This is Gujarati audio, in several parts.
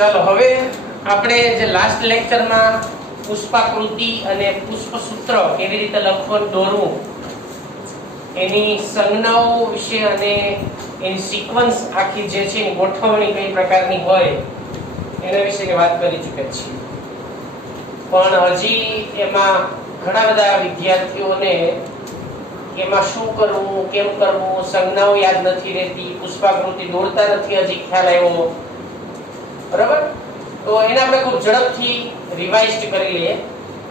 ચાલો હવે આપણે જે લાસ્ટ લેક્ચરમાં પુષ્પાકૃતિ અને પુષ્પસૂત્ર કેવી રીતે લખવાનું દોરવું એની સંજ્ઞાઓ વિશે અને એની સિક્વન્સ આખી જે છે એની ગોઠવણી કઈ પ્રકારની હોય એના વિશેની વાત કરી ચૂક્યા છીએ. પણ હજી એમાં ઘણા બધા વિદ્યાર્થીઓને એમાં શું કરવું, કેમ કરવું, સંજ્ઞાઓ યાદ નથી રહેતી, પુષ્પાકૃતિ દોરતા નથી હજી ખ્યાલ આવ્યો. બરાબર? તો એને આપણે ખૂબ ઝડપથી રિવાઇઝ કરી લઈએ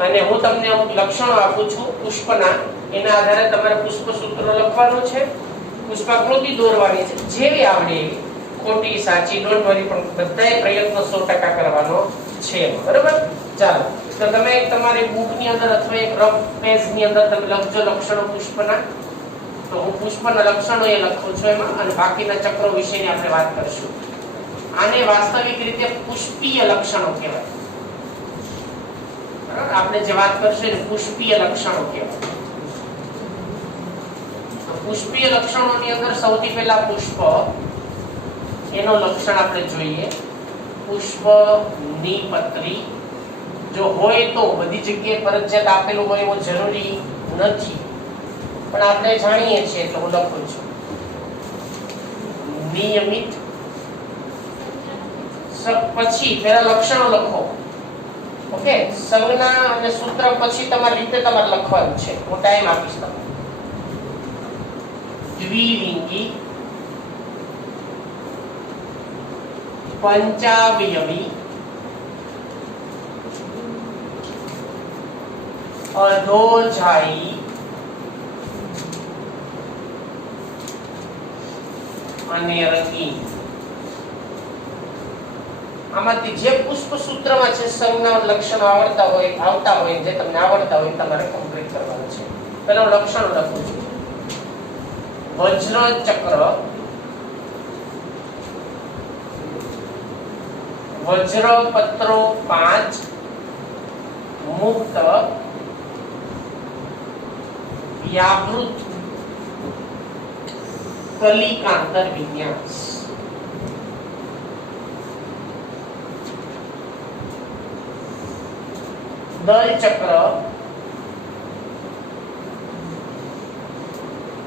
અને હું તમને અમુક લક્ષણો આપું છું પુષ્પના. એના આધારે તમારે પુષ્પસૂત્ર લખવાનું છે, પુષ્પાકૃતિ દોરવાની છે. જેવી આવડે એવી, ખોટી સાચી ડોન્ટ વરી, પણ બધાય પ્રયત્નો 100% કરવાનો છે. બરાબર? ચાલો, તો તમે તમારી બુકની અંદર અથવા એક રફ પેજની અંદર તમે લખજો લક્ષણો પુષ્પના. તો હું પુષ્પના લક્ષણો એ લખું છું એમાં, અને બાકીના ચક્રો વિશેની આપણે વાત કરીશું. આને વાસ્તવિક રીતે પુષ્પીય લક્ષણો કહેવાય. બરાબર? આપણે જે વાત કરશું એને પુષ્પીય લક્ષણો કહેવાય. તો પુષ્પીય લક્ષણોની અંદર સૌથી પહેલા પુષ્પ એનો લક્ષણ આપણે જોઈએ. પુષ્પ નિપત્રી જો હોય તો બધી જગ્યાએ ફરજિયાત આપેલું હોય એવું જરૂરી નથી, પણ આપણે જાણીએ છીએ એટલે હું લખું છું. નિયમિત પછી પેલા લક્ષણો લખો. ઓકે, સંજ્ઞા અને સૂત્ર પછી તમારી રીતે તમારે લખવાનું છે. હું ટાઈમ આપીશ તમને. દ્વિલિંગી, પંચાવયવી, અધોજાયી અને રંગીન. આમાંથી જે પુષ્પસૂત્રમાં છે સંજ્ઞા લક્ષણો આવતા હોય જે તમને આવડતા હોય તમારે કમ્પ્લીટ કરવાનું છે. પહેલા હું લક્ષણો લખું છું. વજ્ર ચક્ર, વજ્રપત્રો 5, મુક્ત, વ્યાવૃત, કલિકાંતર વિન્યાસ. દલ ચક્ર,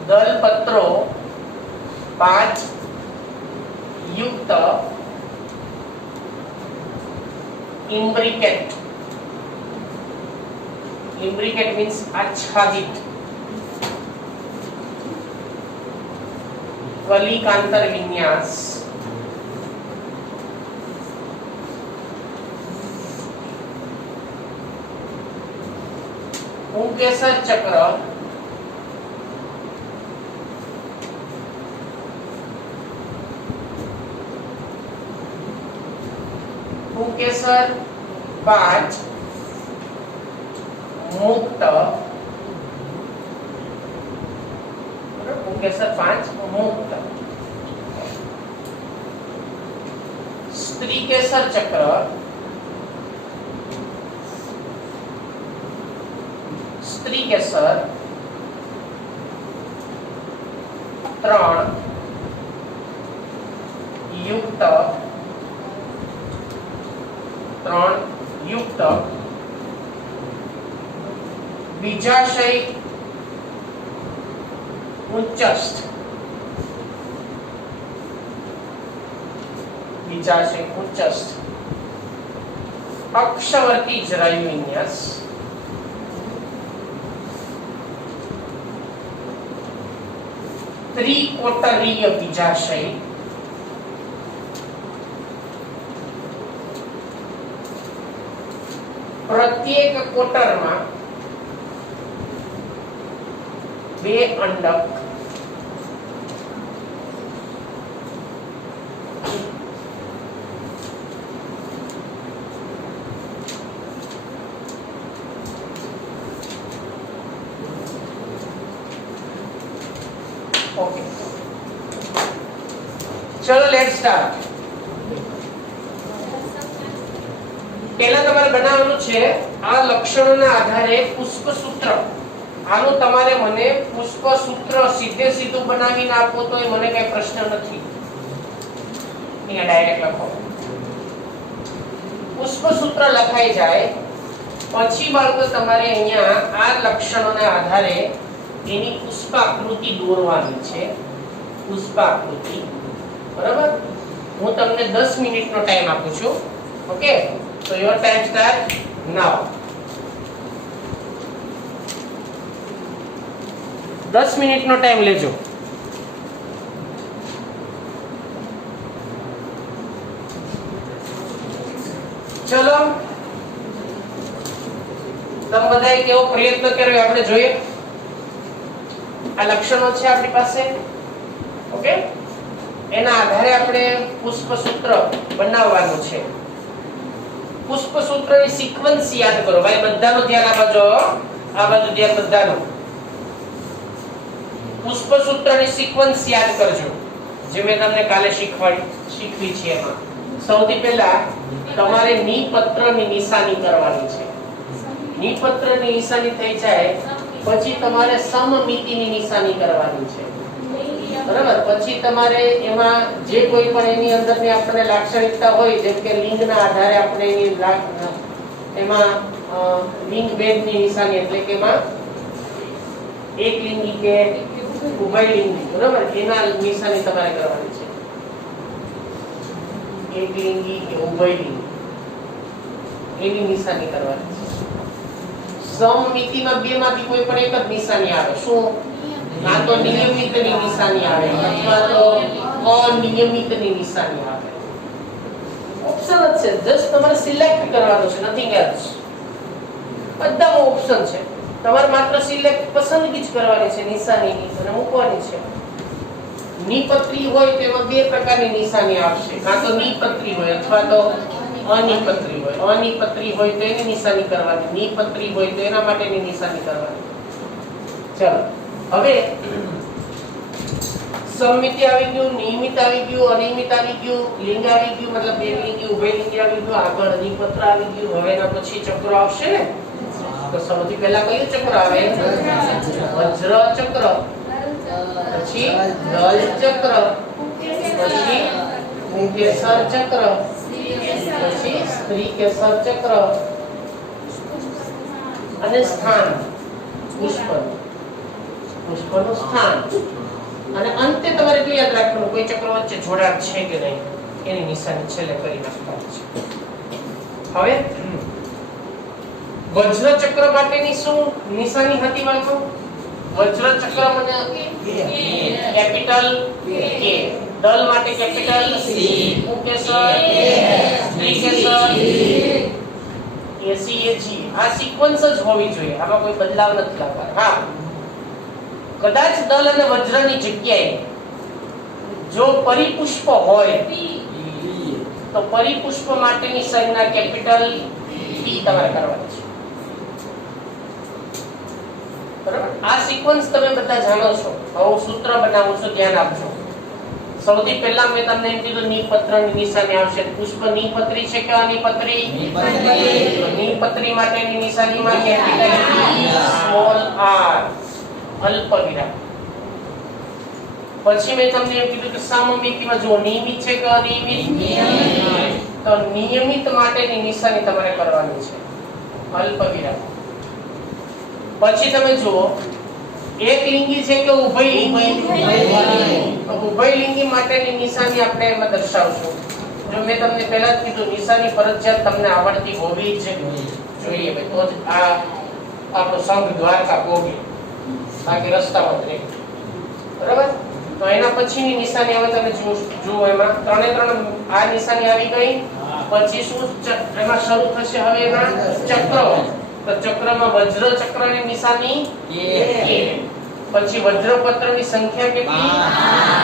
દલપત્રો 5 યુક્ત, ઇમ્બ્રિકેટ. ઇમ્બ્રિકેટ means આચ્છાદિત. કલિકાંતર વિન્યાસ. પુંકેસર ચક્ર, પુંકેસર 5 મુક્ત, પુંકેસર 5 મુક્ત. સ્ત્રીકેસર ચક્ર, સ્ત્રીકેસર 3 યુક્ત, 3 યુક્ત. બીજાશય ઉચ્ચસ્થ, બીજાશય ઉચ્ચસ્થ. અક્ષવર્તી જરાયુ વિન્યાસ. ત્રિકોટરીય બીજાશય. પ્રત્યેક કોટરમાં 2 અંડક. ઓકે, ચલો લેટ્સ સ્ટાર્ટ. પહેલા તમારે બનાવવાનું છે આ લક્ષણોના આધારે પુષ્પસૂત્ર. આનું તમારે મને પુષ્પસૂત્ર સીધે સીધું બનાવીને આપો તો મને કઈ પ્રશ્ન નથી. અહીંયા ડાયરેક્ટ લખો. પુષ્પસૂત્ર લખાઈ જાય પછી બાળકો તમારે અહીંયા આ લક્ષણોના આધારે એની પુષ્પાકૃતિ દોરવાની છે. પુષ્પાકૃતિ, બરાબર? હું તમને 10 મિનિટનો ટાઈમ આપું છું. Okay, so your time start now. 10 મિનિટનો ટાઈમ લેજો. ચલો, તમે બધાએ કેવો પ્રયત્ન કર્યો આપણે જોઈએ. આ લક્ષણો છે આપણી પાસે. ઓકે, એના આધારે આપણે પુષ્પસૂત્ર બનાવવાનું છે. પુષ્પસૂત્રની સિક્વન્સ યાદ કરો ભાઈ, બધાનું ધ્યાન આપજો. આ બાજુ ધ્યાન બધાનું. પુષ્પસૂત્રની સિક્વન્સ યાદ કરજો, જે મેં તમને કાલે શીખવી છે. એમાં સૌથી પહેલા તમારે નિપત્રની નિશાની કરવાની છે. નિપત્રની નિશાની થઈ જાય પછી તમારે સમમિતિની નિશાની કરવાની છે. બરાબર? પછી તમારે એમાં જે કોઈ પણ એની અંદરની આપણને લાક્ષણિકતા હોય, જેમ કે લિંગના આધારે આપણે એમાં લિંગ ભેદની નિશાની, એટલે કે એમાં એક લિંગી કે ઉભયલિંગી, બરાબર? એના નિશાની તમારે કરવાની છે. એક લિંગી કે ઉભયલિંગી એની નિશાની કરવાની છે. સમમિતિમાં બે માંથી કોઈ પણ એક જ નિશાની આવે. શું? ના તો નિયમિતની નિશાની આવે અથવા તો અનિયમિતની નિશાની આવે. ઓપ્શન જ છે, જસ્ટ તમારે સિલેક્ટ કરવાનું છે, નથિંગ એલ્સ. બધામાં ઓપ્શન છે, તમારે માત્ર સિલેક્ટ પસંદગી જ કરવાની છે, નિશાનીની અને મૂકવાની છે. નિપત્રી હોય તેમાં બે પ્રકારની નિશાની આવશે. કાં તો નિપત્રી હોય અથવા તો અનિપત્રી હોય. અનિપત્રી હોય તો એની નિશાની કરવાની, નિપત્રી હોય તો એના માટેની નિશાની કરવાની. ચલો, હવે સમમિતિ આવી ગયું, નિયમિત આવી ગયું, અનિયમિત આવી ગયું, લિંગ આવી ગયું, મતલબ બે લિંગી ઉભયલિંગી આવી ગયું, આગળ અધિપત્ર આવી ગયું. હવે એના પછી ચક્રો આવશે ને. તો સૌથી પહેલા કયું ચક્ર આવે? વજ્ર ચક્ર, પછી દલ ચક્ર, પછી પુંકેસર ચક્ર, પછી સ્ત્રીકેસર ચક્ર અને સ્થાન પુષ્પનું સ્થાન. અને અંતે તમારે શું યાદ રાખવાનું? કોઈ ચક્ર વચ્ચે જોડાણ છે કે નહીં એની નિશાની છેલ્લે કરી નાખવાની છે. હવે વજ્ર ચક્ર માટેની શું નિશાની હતી બાળકો? વજ્ર ચક્ર મને કેપિટલ કે, દલ માટે કેપિટલ સી, પુંકેસર સ્ત્રીકેસર એસી. આ સિક્વન્સ જ હોવી જોઈએ, આમાં કોઈ બદલાવ નથી લાવવાનો. હા, કદાચ દલ અને વજ્રની જગ્યાએ જો પરિપુષ્પ હોય તો પરિપુષ્પ માટેની સંજ્ઞા કેપિટલ પી તમારે કરવાની છે. બરાબર? આ સિક્વન્સ તમે બધા જાણો છો. હવે હું સૂત્ર બનાવું છું, ધ્યાન આપજો. સૌથી પહેલા મેં તમને એમ કીધું નિપત્રની નિશાની આવશે. પુષ્પ નિપત્રી છે કે અનિપત્રી? નિપત્રી માટેની નિશાનીમાં કેપિટલ પી, સ્મોલ આર, અલ્પ વિરામ. પછી મેં તમને એમ કીધું કે સમમિતિમાં જો નિયમિત છે કે અનિયમિત? તો નિયમિત માટેની નિશાની તમારે કરવાની છે, અલ્પ વિરામ. પછી તમે જુઓ એક લિંગી છે કે ઉભયલિંગી? તો ઉભયલિંગી માટેની નિશાની આપણે એમાં દર્શાવશું. જો મેં તમને પહેલા જ કીધું, નિશાની ફરજિયાત તમને આવડતી હોવી જ જોઈએ, તો જ આ આપણો સંઘ દ્વારકા ભોગે, બાકી રસ્તા બંધ રહે. બરાબર? તો એના પછીની નિશાની હવે તમે જુઓ, એમાં ત્રણે ત્રણ આ નિશાની આવી ગઈ. પછી શું એમાં શરૂ થશે? હવે એના ચક્રો. તો ચક્રમાં વજ્ર ચક્રની નિશાની કે, પછી વજ્રપત્રની સંખ્યા કેટલી?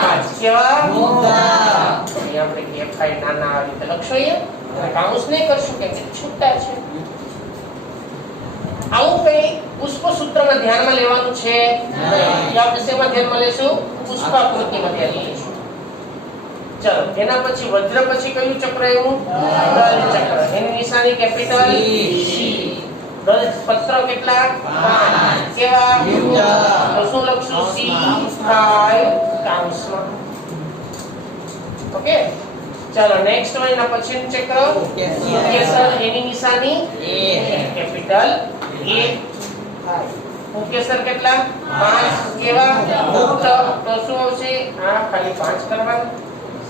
5. કેવા? અહીંયા આપણે કેફાઈ નાના આવી રીતે લખશો. અહીંયા કાઉન્સ નહીં કરશું કે છૂટા છે. આવું કઈ પુષ્પસૂત્રમાં ધ્યાનમાં લેવાનું છે. આપણે શેમાં ધ્યાનમાં લેશું? પુષ્પાકૃતિમાં ધ્યાન લઈશું. ચલો, એના પછી વજ્ર પછી કયું ચક્ર એવું? દલ ચક્ર. એની નિશાની કેપિટલ સી. દલ પત્ર કેટલા? 5. કેવા? તો શું લખશું? C5 કાઉન્સમાં. ઓકે, ચાલો નેક્સ્ટ વન ના પછીનું ચેક કરો. પુંકેસર એની નિશાની કેપિટલ A. પુંકેસર કેટલા? 5. કેવા? મુક્ત. તો શું આવશે? આ ખાલી 5 કરવાનું.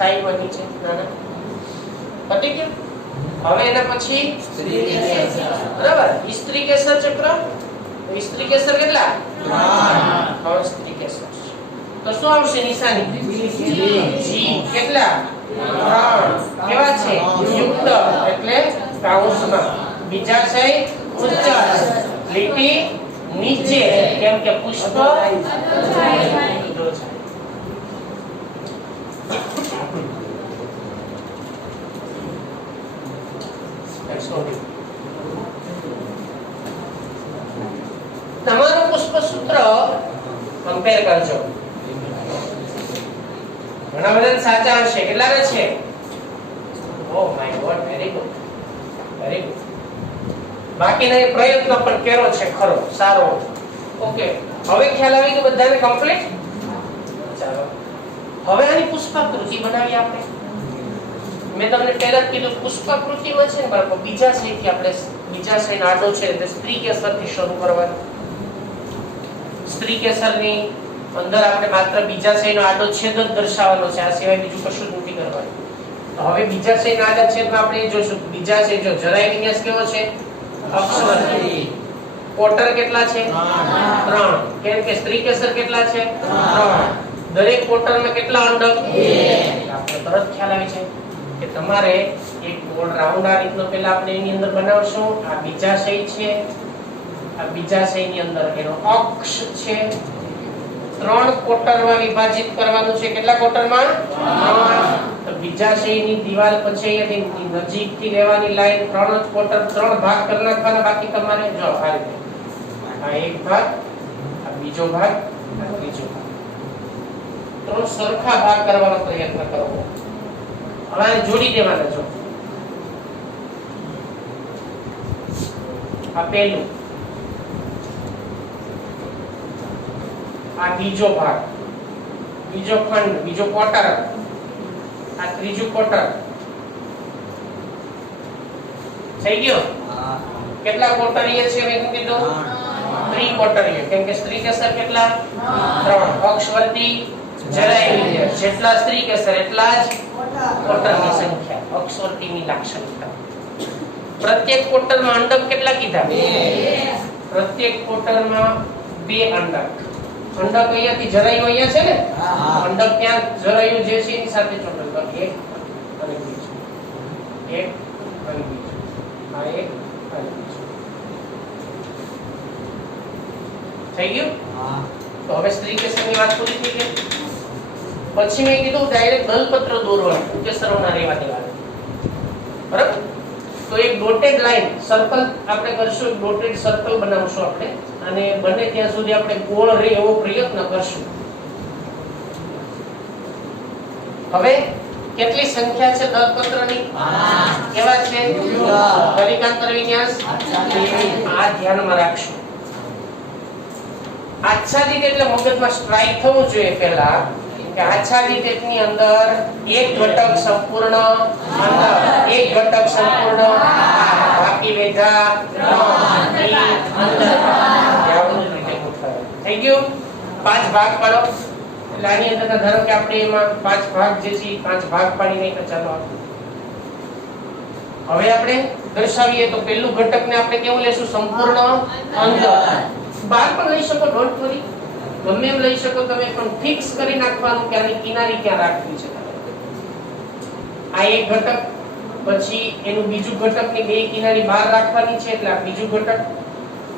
સાઈડ માં નીચે નાના પતી ગયું. હવે એના પછી બરાબર સ્ત્રી કેસર ચક્ર. સ્ત્રી કેસર કેટલા? 3. હવે સ્ત્રી કેસર તો શું આવશે નિશાની? G. કેટલા? 3. કેવા છે? યુક્ત એટલે કૌંસમાં. બીજાશય ઉચ્ચ લીટી નીચે કેમ કે પુષ્પ તમારું પુષ્પસૂત્ર કમ્પેર કરજો. ઘણા બધા સાચા હશે. કેટલા છે? Oh my God, very good, very good. બાકીના પ્રયત્ન પણ કેરો છે ખરો, સારો. ઓકે, હવે ખ્યાલ આવી ગયો બધાને કમ્પ્લીટ. ચાલો હવે આની પુષ્પાકૃતિ બનાવી આપણે. મેં તમને પહેલા જ કીધું પુષ્પાકૃતિમાં છે ને બાળકો બીજા શયથી આપણે બીજા શયનો આડો છે એટલે સ્ત્રી કેસરથી શરૂ કરવાનું. સ્ત્રી કેસરની અંદર આપણે માત્ર બીજા શયનો આડો છેદ જ દર્શાવવાનો છે, આ સિવાય બીજું કશું જ નથી કરવાનું. તો હવે બીજા શયના આડા છેદમાં આપણે જોશું. બીજા શય જો જરાય વિન્યાસ કેવો છે? અક્ષવર્તી. કોટર કેટલા છે? 3. કેમ કે સ્ત્રી કેસર કેટલા છે? 3. દરેક કોટરમાં કેટલા અંડક? 2. આપણે તરત ખ્યાલ આવે છે કે તમારે એક ગોળ રાઉન્ડ આ રીતનો પહેલા આપણે એની અંદર બનાવશું. આ બીજા શય છે, આ બીજા શયની અંદર એનો અક્ષ છે. 3 કોટરમાં વિભાજિત કરવાનું છે. કેટલા કોટરમાં? 3. તો બીજા શયની દીવાલ પછી અહીંયાથી નજીકથી લેવાની લાઈન 3 જ કોટર 3 ભાગ કરી નાખવાના. બાકી તમારે જો આ રીતે આ એક ભાગ, આ બીજો ભાગ, આ ત્રીજો ભાગ, 3 સરખા ભાગ કરવાનો પ્રયત્ન કરવો. હવે આને જોડી દેવાના. જો આ પહેલું, આ બીજો ભાગ, બીજો ખંડ, બીજો ક્વાર્ટર, આ ત્રીજું ક્વાર્ટર. થઈ ગયો? કેટલા ક્વાર્ટરીય છે મેં કીધું? 3 ક્વાર્ટરીય. કેમ કે સ્ત્રી કેસર કેટલા? 3. અક્ષવર્તી જરાય જેટલા સ્ત્રી કેસર એટલા જ ક્વાર્ટરની સંખ્યા. અક્ષવર્તીની લાક્ષણિકતા. પ્રત્યેક ક્વાર્ટરમાં અંડક કેટલા કીધા? 2. પ્રત્યેક ક્વાર્ટરમાં 2 અંડક. અંડક અહીંયાથી જરાયું અહીંયા છે ને? અંડક ત્યાં જરાયું જે છે એની સાથે ચોટલ તો 1 અને બીજું, 1 અને બીજું, આ 1 અને બીજું. થઈ ગયું? તો હવે સ્ત્રી કેસરની વાત પૂરી થઈ ગઈ. પછી મેં કીધું ડાયરેક્ટ દલપત્ર દોરવાનું, કેસરોના રહેવા દેવાના. બરાબર? તો એક ડોટેડ લાઈન સર્કલ આપણે કરશું. ડોટેડ સર્કલ બનાવશું આપણે અને બને ત્યાં સુધી આપણે ગોળ રહે એવો પ્રયત્ન કરશું. હવે કેટલી સંખ્યા છે દલપત્રની? 5. કેવા છે? કલિકાંતર વિન્યાસ. આ ધ્યાનમાં રાખશું. આચ્છાદિત એટલે મગજમાં સ્ટ્રાઇક થવું જોઈએ પહેલા કે આચ્છાદિત ની અંદર એક ઘટક સંપૂર્ણ અંદર, એક ઘટક સંપૂર્ણ બાકી બેધા અંદર. થઈ ગયું? 5 ભાગ પાડો. એટલે આની અંદર ધારો કે આપણે એમાં 5 ભાગ જે છે 5 ભાગ પાડી નહીં. ચાલો હવે આપણે દર્શાવીએ તો પહેલું ઘટકને આપણે કેવું લેશું? સંપૂર્ણ અંદર. બાર પણ લઈ શકો, ડોન્ટ વરી, ગમે એમ લઈ શકો તમે, પણ ફિક્સ કરી નાખવાનું કે આની કિનારી ક્યાં રાખવી છે. આ એક ઘટક, પછી એનું બીજું ઘટકની 2 કિનારી બહાર રાખવાની છે એટલે આ બીજું ઘટક.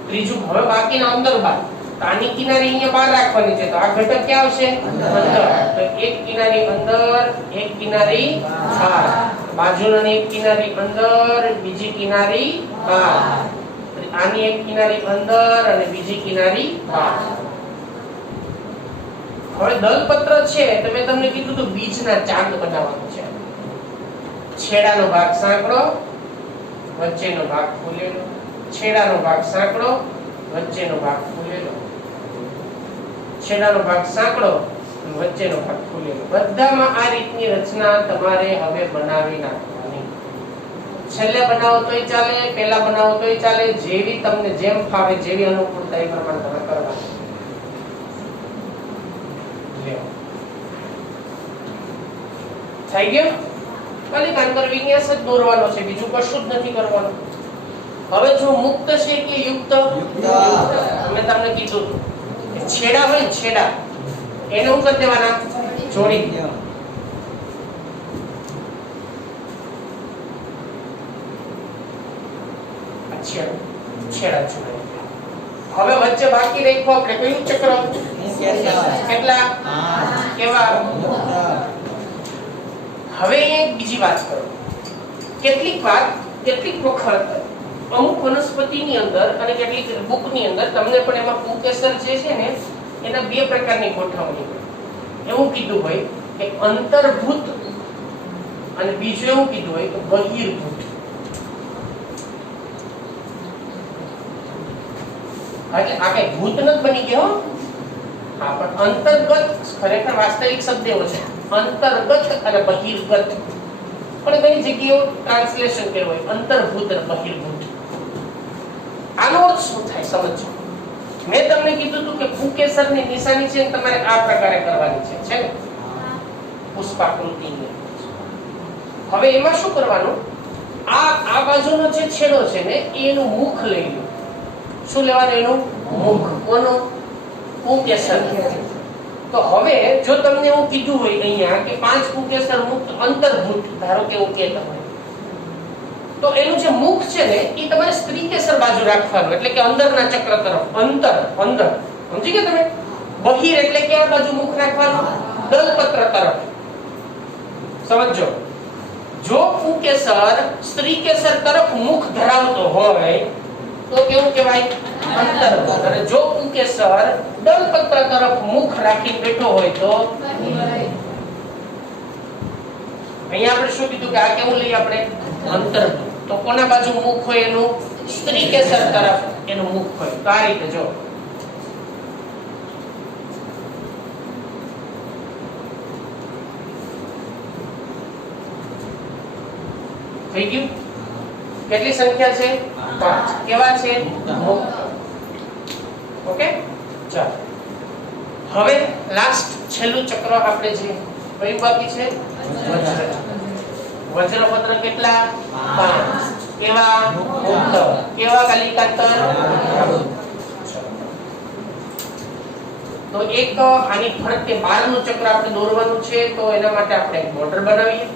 ત્રીજું હવે બાકીના અંદર બહાર, તો આની કિનારી અહીંયા બહાર રાખવાની છે તો આ ઘટક ક્યાં આવશે? અંદર. તો એક કિનારી અંદર, એક કિનારી બહાર, બાજુની એક કિનારી અંદર, બીજી કિનારી બહાર, આની એક કિનારી અંદર અને બીજી કિનારી બહાર. હવે દલપત્ર છે તો મેં તમને કીધું તો બીજના ચાંદ બનાવવાનો છે. છેડાનો ભાગ સાંકડો, વચ્ચેનો ભાગ ફૂલેલો, છેડાનો ભાગ સાંકડો, વચ્ચેનો ભાગ ફૂલેલો, છેડાનો ભાગ સાંકડો, વચ્ચેનો ભાગ ખુલેલો. બધામાં આ રીતની રચના તમારે હવે બનાવી નાખવાની. છેલ્લે બનાવો તોય ચાલે, પહેલા બનાવો તોય ચાલે, જેવી તમને જેમ ફાવે, જેવી અનુકૂળતા એ પ્રમાણે તમે કરવાનું. થઈ ગયું? ખાલી આંતર વિન્યાસ જ દોરવાનો છે, બીજું કશું જ નથી કરવાનું. હવે જો મુક્ત છે કે યુક્ત? મેં તમને કીધું છેડા હોય ને છેડા, એને હું કરી દેવાના? જોડી. છેડા જોડાઈ. હવે વચ્ચે બાકી રાખ્યો આપણે કયું ચક્ર? કેટલા? કેવા? હવે એક બીજી વાત કરો. કેટલીક વખત અમુક વનસ્પતિની અંદર અને કેટલીક બુકની અંદર તમને પણ એમાં પુંકેસર જે છે ને એના બે પ્રકારની ગોઠવણી હોય. એવું કીધું હોય કે અંતર્ભૂત અને બીજું એવું કીધું હોય કે બહિર્ભૂત. એટલે આ કઈ ભૂત નથી બની ગયો. હા, પણ અંતર્ગત ખરેખર વાસ્તવિક શબ્દ એવો છે, અંતર્ગત અને બહિર્ગત. પણ ઘણી જગ્યાએ ટ્રાન્સલેશન કર્યું હોય અંતર્ભૂત અને બહિર્ભૂત. આનો અર્થ શું થાય સમજો. મેં તમને કીધું હતું કે પુંકેસરની નિશાની છે તમારે આ પ્રકારે કરવાની છે ને પુષ્પાકૃતિની. હવે એમાં શું કરવાનું? આ બાજુનો જે છેડો છે ને એનું મુખ લઈ લો. શું લેવાનું? એનું મુખ. કોનું? પુંકેસર. તો હવે જો તમને એવું કીધું હોય અહીંયા કે 5 પુંકેસર મુક્ત અંતર્ભૂત, ધારો કે એવું કહેતા હોય, તો એનું જે મુખ છે ને એ તમારે સ્ત્રીકેસર બાજુ રાખવાનું, એટલે કે અંદરના ચક્ર તરફ. અંદર સમજી ગયા તમે? બહિર એટલે કે આ બાજુ મુખ રાખવાનું? દલપત્ર તરફ. સમજો. જો પુંકેસર સ્ત્રીકેસર તરફ મુખ ધરાવતો હોય તો કેવું કહેવાય? અંતર્ભૂત. અને જો પુંકેસર દલપત્ર તરફ મુખ રાખી બેઠો હોય તો અહીંયા આપણે શું કીધું કે આ કેવું લઈએ આપણે? અંતર્ભૂત. તો કોના બાજુ મુખ હોય એનું? સ્ત્રીકેસર તરફ એનું મુખ હોય. તો આ રીતે જો થઈ ગયું. કેટલી સંખ્યા છે? 5. કેવા છે? મુક્ત. ઓકે, ચાલો. હવે લાસ્ટ છેલ્લું ચક્ર આપણે જે કયું બાકી છે? વજ્ર. વજ્રપત્ર કેટલા? 5. કેવા? મુક્ત. કેવા? કલિકાંતર. તો એક આની ફરતે 12 નું ચક્ર આપણે દોરવાનું છે, તો એના માટે આપણે એક બોર્ડર બનાવીએ.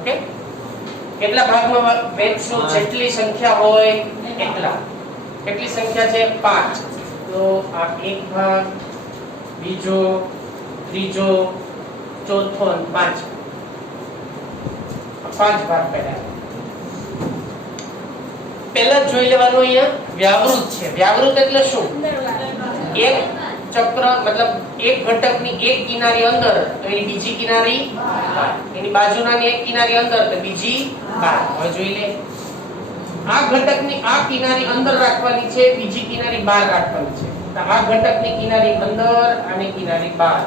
ઓકે, કેટલા ભાગમાં વહેંચશું? જેટલી સંખ્યા હોય એટલા. કેટલી સંખ્યા છે? 5. તો આ એક ભાગ, બીજો, ત્રીજો, ચોથો અને 5. 5 ભાગ પહેલા જોઈ લેવાનું. અહીંયા વ્યાવૃત છે. વ્યાવૃત એટલે શું? એક ચક્ર મતલબ એક ઘટકની એક કિનારી અંદર તો એની બીજી કિનારી બહાર, એની બાજુનાની એક કિનારી અંદર તો બીજી બહાર. હવે જોઈ લે. આ ઘટકની આ કિનારી અંદર રાખવાની છે, બીજી કિનારી બહાર રાખવાની છે. તો આ ઘટકની કિનારી અંદર, આની કિનારી બહાર.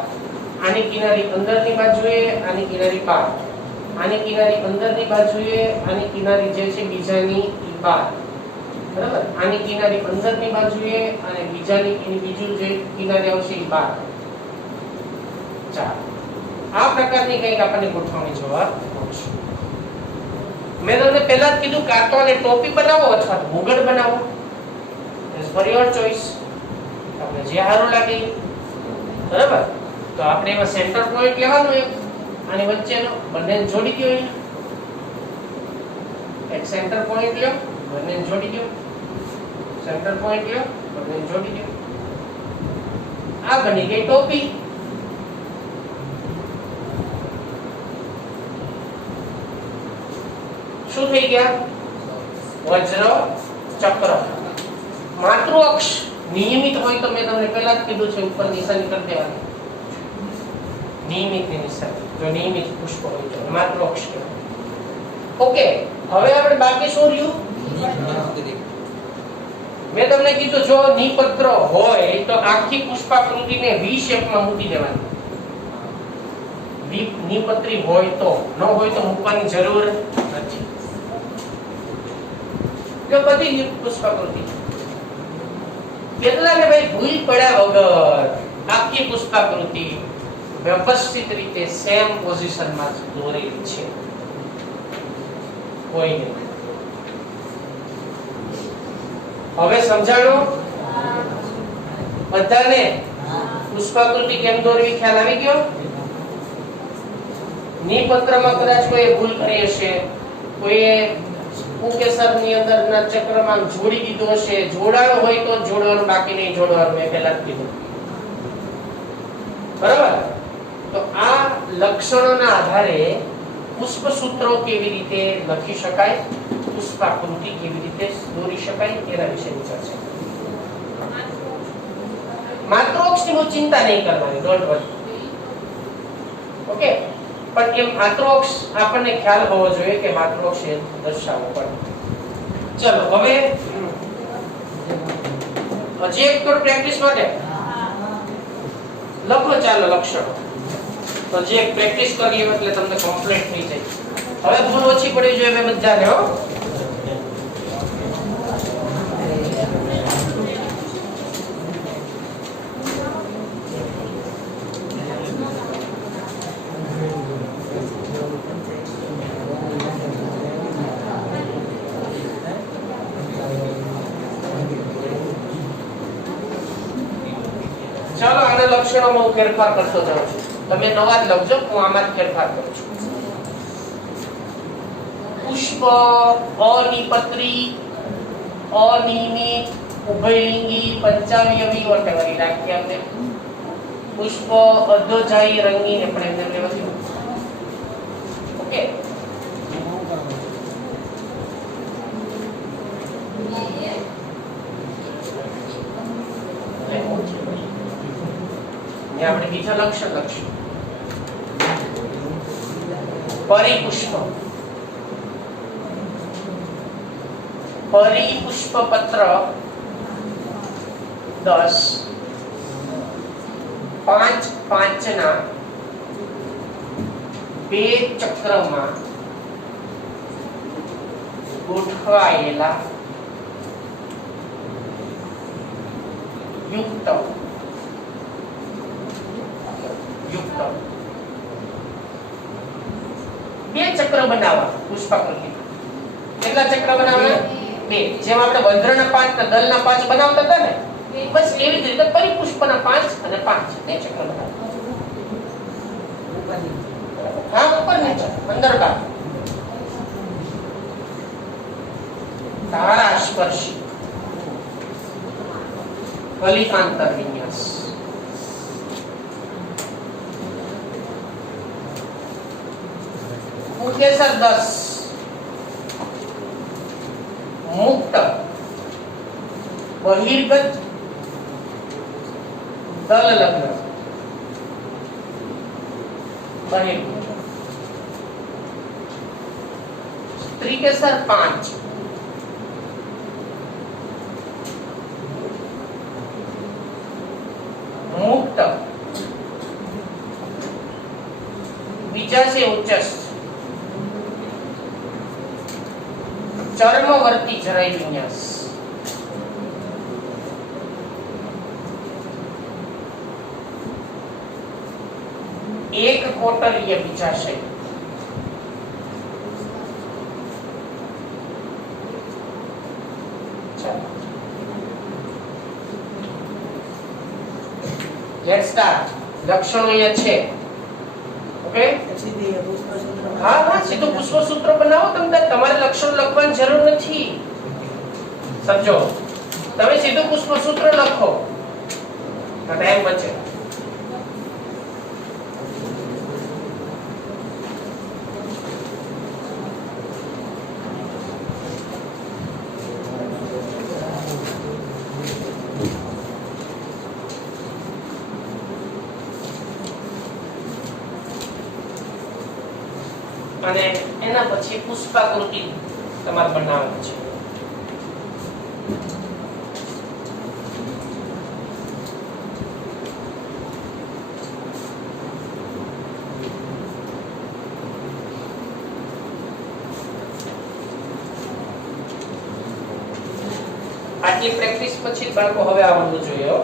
આની કિનારી અંદરની બાજુએ, આની કિનારી બહાર. આની કિનારી અંદરની બાજુએ, આની કિનારી જે છે બીજાની બહાર. બરાબર? આની કિનારી અંદરની બાજુએ અને બીજાની એની બીજું જે કિનારી આવશે એ બહાર. ચાલો, આ પ્રકારની કંઈક આપણને ગોઠવણી જોવા મળશે. મેં તમને પહેલા જ કીધું કે આ તો આને ટોપી બનાવો અથવા મુગટ બનાવો. It's for your choice. તમને જે સારું લાગે. બરાબર? તો આપણે એમાં સેન્ટર પોઈન્ટ લેવાનો એક આની વચ્ચેનો, બંનેને જોડી દો. એક સેન્ટર પોઈન્ટ લો, બંનેને જોડી દો. સેન્ટર પોઈન્ટ લો, બંનેને જોડી દો. આ બની ગઈ ટોપી. શું થઈ ગયા? વજ્ર ચક્ર. માતૃ અક્ષ નિયમિત હોય તો મેં તમને પહેલા જ કીધું છે ઉપર નિશાની કરી દેવાની. નિયમિત નિશાની. જો નિયમિત પુષ્પ હોય તો માતૃ અક્ષ કહેવાય. ઓકે, હવે આપણે બાકી શું રહ્યું? મેં તમને કીધું જો નિપત્ર હોય તો આખી પુષ્પાકૃતિને વી શેપમાં મૂકી દેવાની. નિપત્રી હોય તો, ન હોય તો મૂકવાની જરૂર નથી. જો બધી પુષ્પાકૃતિ કેટલાને ભાઈ ભૂલ પડ્યા વગર આખી પુષ્પાકૃતિ વ્યવસ્થિત રીતે સેમ પોઝિશનમાં દોરેલી છે. કોઈ નહીં. હવે સમજાણું બધાને? પુષ્પાકૃતિ કેમ દોરવી ખ્યાલ આવી ગયો? નિપત્રમાં કદાચ કોઈ ભૂલ કરી હશે, કોઈએ પુકેસરની અંદરના ચક્રમાં જોડી દીધો હશે. જોડાણો હોય તો જોડવાનું, બાકી નહીં જોડવાનું. મેં પહેલા જ કીધું. બરાબર? તો આ લક્ષણોના આધારે પુષ્પસૂત્રો કેવી રીતે લખી શકાય, પુષ્પાકૃતિ કેવી રીતે દોરી શકાય એના વિશેની ચર્ચા. માત્રોક્ષની બહુ ચિંતા નહીં કરવાની, ડોન્ટ વરી. ઓકે? પણ એમ માત્રોક્ષ આપણને ખ્યાલ હોવો જોઈએ કે માત્રોક્ષ એ દર્શાવવો પડે. ચલો હવે હજી એક થોડું પ્રેક્ટિસ માટે લખો. ચાલો લક્ષણો તો જે પ્રેક્ટિસ કરીએ એટલે તમને કમ્પ્લીટ થઈ જાય. હવે ભૂલ ઓછી પડી જોઈએ મેં બધાને. હો ચાલો આના લક્ષણોમાં હું ફેરફાર કરતો જાઉં છું. તમે નવા જ લખજો, હું આમાં જ ફેરફાર કરું છું. પુષ્પ અનિપત્રી, અનિયમિત, ઉભયલિંગી, પંચાવયવી વટેવરી રાખી આપણે. પુષ્પ અર્ધજાઈ રંગીન આપણે એમને લેવાથી. ઓકે? આપણે બીજા લક્ષણ લખશું. પરિપુષ્પ, પરિપુષ્પપત્ર 10 5 ના 2 ચક્રમાં ગોઠવાયેલા યુક્ત બે ચક્ર બનાવવા. પુષ્પાકૃતિ કેટલા ચક્ર બનાવવાના? 2. જેમ આપણે વંદ્રના 5 ને દલના 5 બનાવતા હતા ને, બસ એવી જ રીતે પરિપુષ્પના 5 અને 5 બે ચક્ર બનાવવા. હા, ઉપર નીચે, અંદર બહાર. તારા સ્પર્શી કલિકાંતર વિન્યાસ. પુકેસર 10 મુક્ત બહિર્ગત દલ લગ્ન બહિર્ગત. ત્રિકેસર 5 મુક્ત બીજા છે ઉચ્ચસ્થ ચર્મવર્તી જરાય વિન્યાસ. એક કોટલીય બીજાશય. Let's start. લક્ષણો અહીંયા છે. ઓકે? હા હા, સીધું પુષ્પસૂત્ર બનાવો. તમને તમારે લક્ષણ લખવાની જરૂર નથી. સમજો, તમે સીધું પુષ્પસૂત્ર લખો તો ટાઈમ બચે. અને એના પછી પુષ્પાકૃતિ તમારે બનાવવાની છે. આટલી પ્રેક્ટિસ પછી જ બાળકો હવે આવડવું જોઈએ હો.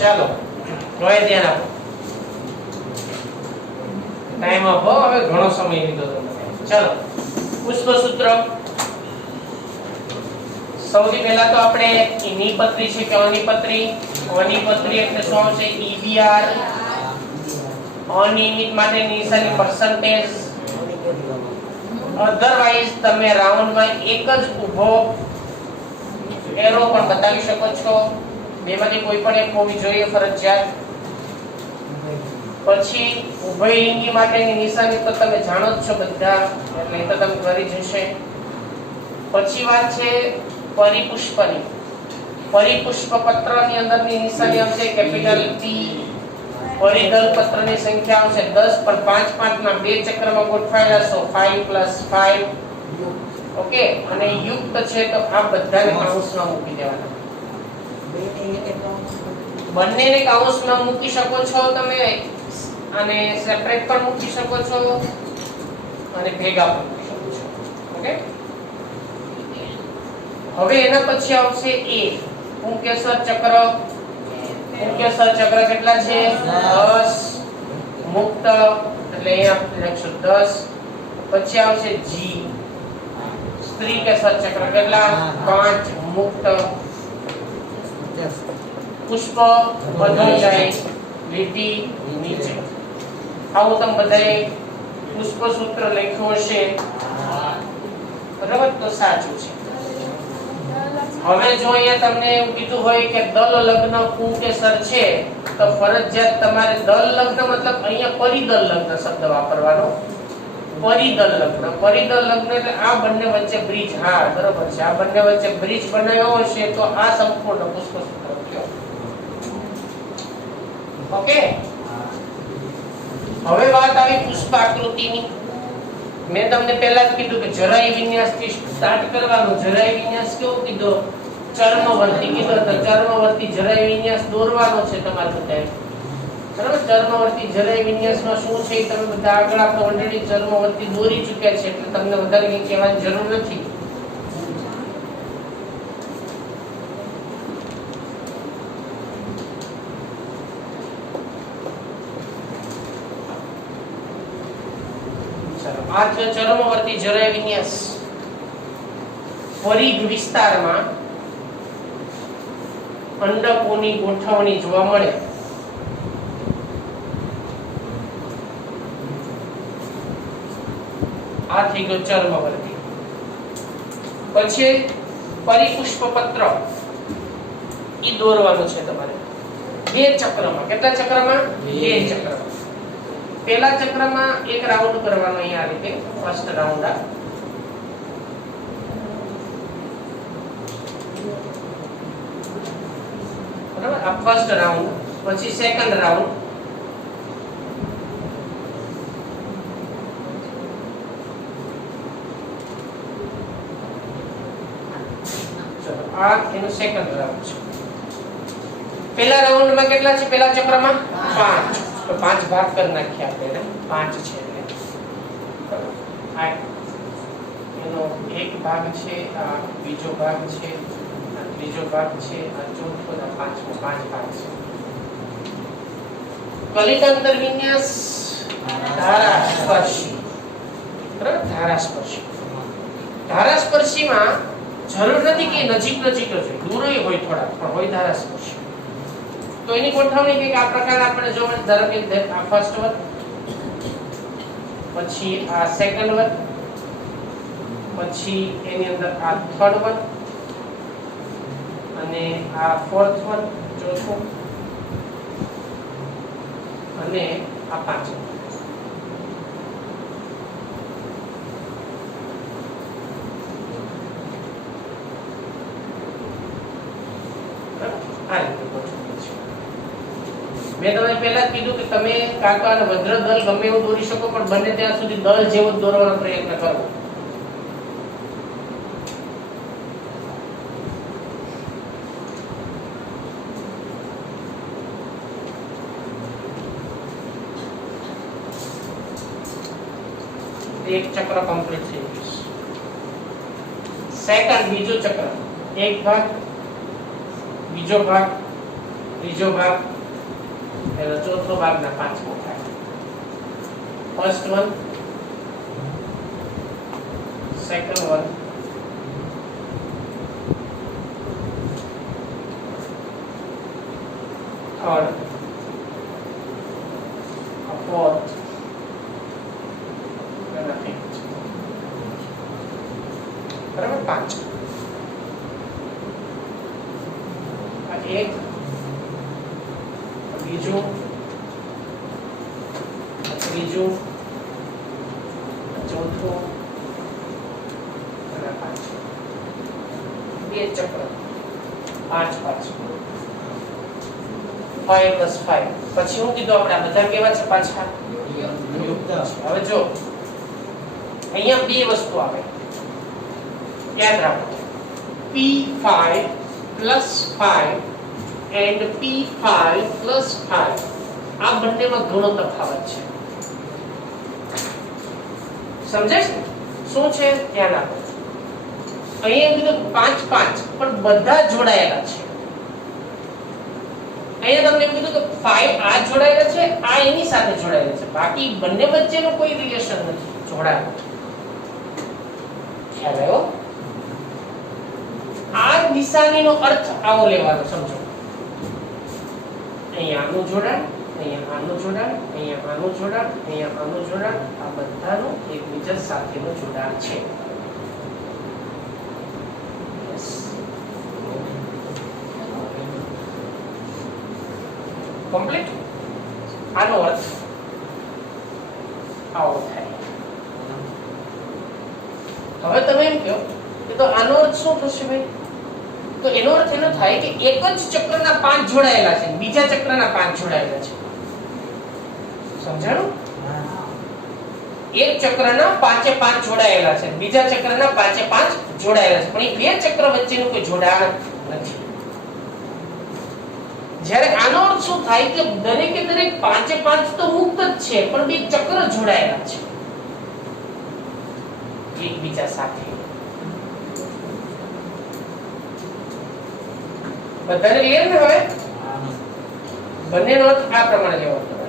ચાલો હવે ધ્યાન આપો. ટાઈમ આપો, હવે ઘણો સમય લીધો તમને. ચાલો પુષ્પસૂત્ર. સૌથી પહેલા તો આપણે નિપત્રી છે કે અનિપત્રી? અનિપત્રી એટલે શું આવશે? EBR, અનિયમિત માટે નિશાની percentage. અધરવાઇઝ તમે રાઉન્ડમાં એક જ ઊભો એરો પણ બતાવી શકો છો. બેમાંથી કોઈ પણ એક હોવી જોઈએ ફરજિયાત. પછી ઉભયલિંગી માટેની નિશાની તો તમે જાણો જ છો બધા, એટલે એ તો તમે કરી જશે. પછી વાત છે પરિપુષ્પની. પરિપુષ્પ પત્રની અંદરની નિશાની આવશે કેપિટલ P. પરિદલ પત્રની સંખ્યા આવશે 10, પણ 5 5 ના બે ચક્રમાં ગોઠવાયેલા છો 5 + 5. ઓકે, અને યુક્ત છે તો આ બધાને કૌંસમાં મૂકી દેવાના. બંનેને કૌંસમાં મૂકી શકો છો તમે, અને સેપરેટ પણ મૂકી શકો છો, અને ભેગા પણ મૂકી શકો છો. ઓકે, હવે એના પછી આવશે A, પુંકેસર ચક્ર. પુંકેસર ચક્ર કેટલા છે? 10. મુક્ત એટલે અહીંયા લખશું 10. પછી આવશે G, સ્ત્રી કેસર ચક્ર કેટલા? 5. મુક્ત. પુષ્પ વધુ જાય, લીટી નીચે. આવું તમે બધાએ પુષ્પ સૂત્ર લખ્યું હશે, બરાબર? તો સાચું છે. હવે જો અહીંયા તમને એવું કીધું હોય કે દલ લગ્ન પુંકેસર છે, તો ફરજિયાત તમારે દલ લગ્ન મતલબ અહીંયા પરિદલ લગ્ન શબ્દ વાપરવાનો. પરિદલ લગ્ન, પરિદલ લગ્ન એટલે આ બંને વચ્ચે બ્રિજ. હા, બરોબર છે. આ બંને વચ્ચે બ્રિજ બનાવ્યો હશે તો આ સંપૂર્ણ પુષ્પ સૂત્ર થયો. ઓકે, હવે વાત આવી પુષ્પ આકૃતિની. મેં તમને પહેલા જ કીધું કે જરાય વિન્યાસથી સ્ટાર્ટ કરવાનું. જરાય વિન્યાસ કેવો કીધો? ચર્મવર્તી કીધો. તો ચર્મવર્તી જરાય વિન્યાસ દોરવાનો છે તમારે બધાએ. બરાબર? ચર્મવર્તી જરાય વિન્યાસમાં શું છે તમે બધા આગળ આપણે ઓલરેડી ચર્મવર્તી દોરી ચૂક્યા છે, એટલે તમને વધારે કંઈ કહેવાની જરૂર નથી. આ છે ચર્મવર્તી જરાય વિન્યાસ. પરિઘ વિસ્તારમાં અંડકોની ગોઠવણી જોવા મળે. આ થઈ ગયો ચર્મવર્તી. પછી પરિપુષ્પ પત્ર ઈ દોરવાનું છે તમારે 2 ચક્રમાં. કેટલા ચક્રમાં? 2 ચક્રમાં. પહેલા ચક્રમાં એક રાઉન્ડ કરવાનો, અહીંયા આ રીતે ફર્સ્ટ રાઉન્ડ. બરાબર? આ ફર્સ્ટ રાઉન્ડ. પછી સેકન્ડ રાઉન્ડ. ચલો, આ એનો સેકન્ડ રાઉન્ડ છે. પહેલા રાઉન્ડમાં કેટલા છે? પહેલા ચક્રમાં 5. તો 5 ભાગ કરી નાખ્યા આપણે. 5 છે એટલે આ એનો એક ભાગ છે, આ બીજો ભાગ છે, આ ત્રીજો ભાગ છે, આ ચોથો, આ પાંચમો. 5 ભાગ છે. કલિકાંતર વિન્યાસ ધારાસ્પર્શી. બરાબર? ધારાસ્પર્શી. ધારાસ્પર્શીમાં જરૂર નથી કે નજીક નજીક જ હોય, દૂર હોય થોડા, પણ હોય ધારાસ્પર્શી. તો એની ગોઠવણી કંઈક આ પ્રકાર આપણે જોવા. ધારો કે આ ફર્સ્ટ વર્ગ, પછી આ સેકન્ડ વર્ગ, પછી એની અંદર આ થર્ડ વર્ગ, અને આ ફોર્થ વર્ગ, ચોથો, અને આ પાંચમો. આ રીતે ગોઠવણી છે. મેં તમને પહેલા જ કીધું કે તમે કાકા અને વજ્ર દળ ગમે એવું દોરી શકો, પણ બને ત્યાં સુધી દળ જેવો જ દોરવાનો પ્રયત્ન કરો. એક ચક્ર કમ્પ્લીટ થઈ ગયું. સેકન્ડ બીજો ચક્ર, એક ભાગ, બીજો ભાગ, ત્રીજો ભાગ, એટલે ચોથો ભાગના પાંચમો ભાગ. First one, second one, third, a fourth, and a fifth. बराबर 5. आ एक, बीजू, त्रीजू, चौथो, અને પાંચમો. બે ચક્ર 5 5 5 + 5. પછી હું કીધું આપણે આ બધા કેવા છે પાછા યુક્ત. હવે જો અહીંયા બે વસ્તુ આવે, યાદ રાખો. P5 + 5 and P5 + 5 આ બંનેમાં ઘણો તફાવત છે. સમજાય છે શું છે? ધ્યાન આપો. અહીંયા કીધું 5 5 પણ બધા જોડાયેલા છે. અહીંયા તમને એમ કીધું કે 5 આ જોડાયેલા છે, આ એની સાથે જોડાયેલા છે, બાકી બંને વચ્ચેનો કોઈ રિલેશન નથી જોડાયેલો. ખ્યાલ આવ્યો? આ નિશાનીનો અર્થ આવો લેવાનો, સમજો. અહીંયા આનું જોડાણ, અહીંયા આનું જોડાણ, અહીંયા આનું જોડાણ, અહીંયા આનું જોડાણ, આ બધાનું એકબીજા સાથેનું જોડાણ છે. કમ્પ્લીટ. આનો અર્થ આવો થાય. હવે તમે એમ કહો કે તો આનો અર્થ શું થશે ભાઈ? તો એનો અર્થ એનો થાય કે એક જ ચક્રના 5 જોડાયેલા છે, બીજા ચક્રના 5 જોડાયેલા છે. સમજાણું? એક ચક્રના 5 એ 5 જોડાયેલા છે, બીજા ચક્રના 5 એ 5 જોડાયેલા છે, પણ એ બે ચક્ર વચ્ચેનું કોઈ જોડાણ નથી. જ્યારે આનો અર્થ શું થાય કે દરેકે દરેક 5 એ 5 તો મુક્ત જ છે, પણ બે ચક્ર જોડાયેલા છે એકબીજા સાથે. બધાને ક્લિયર ને? હવે બંનેનો અર્થ આ પ્રમાણે લેવો પડે.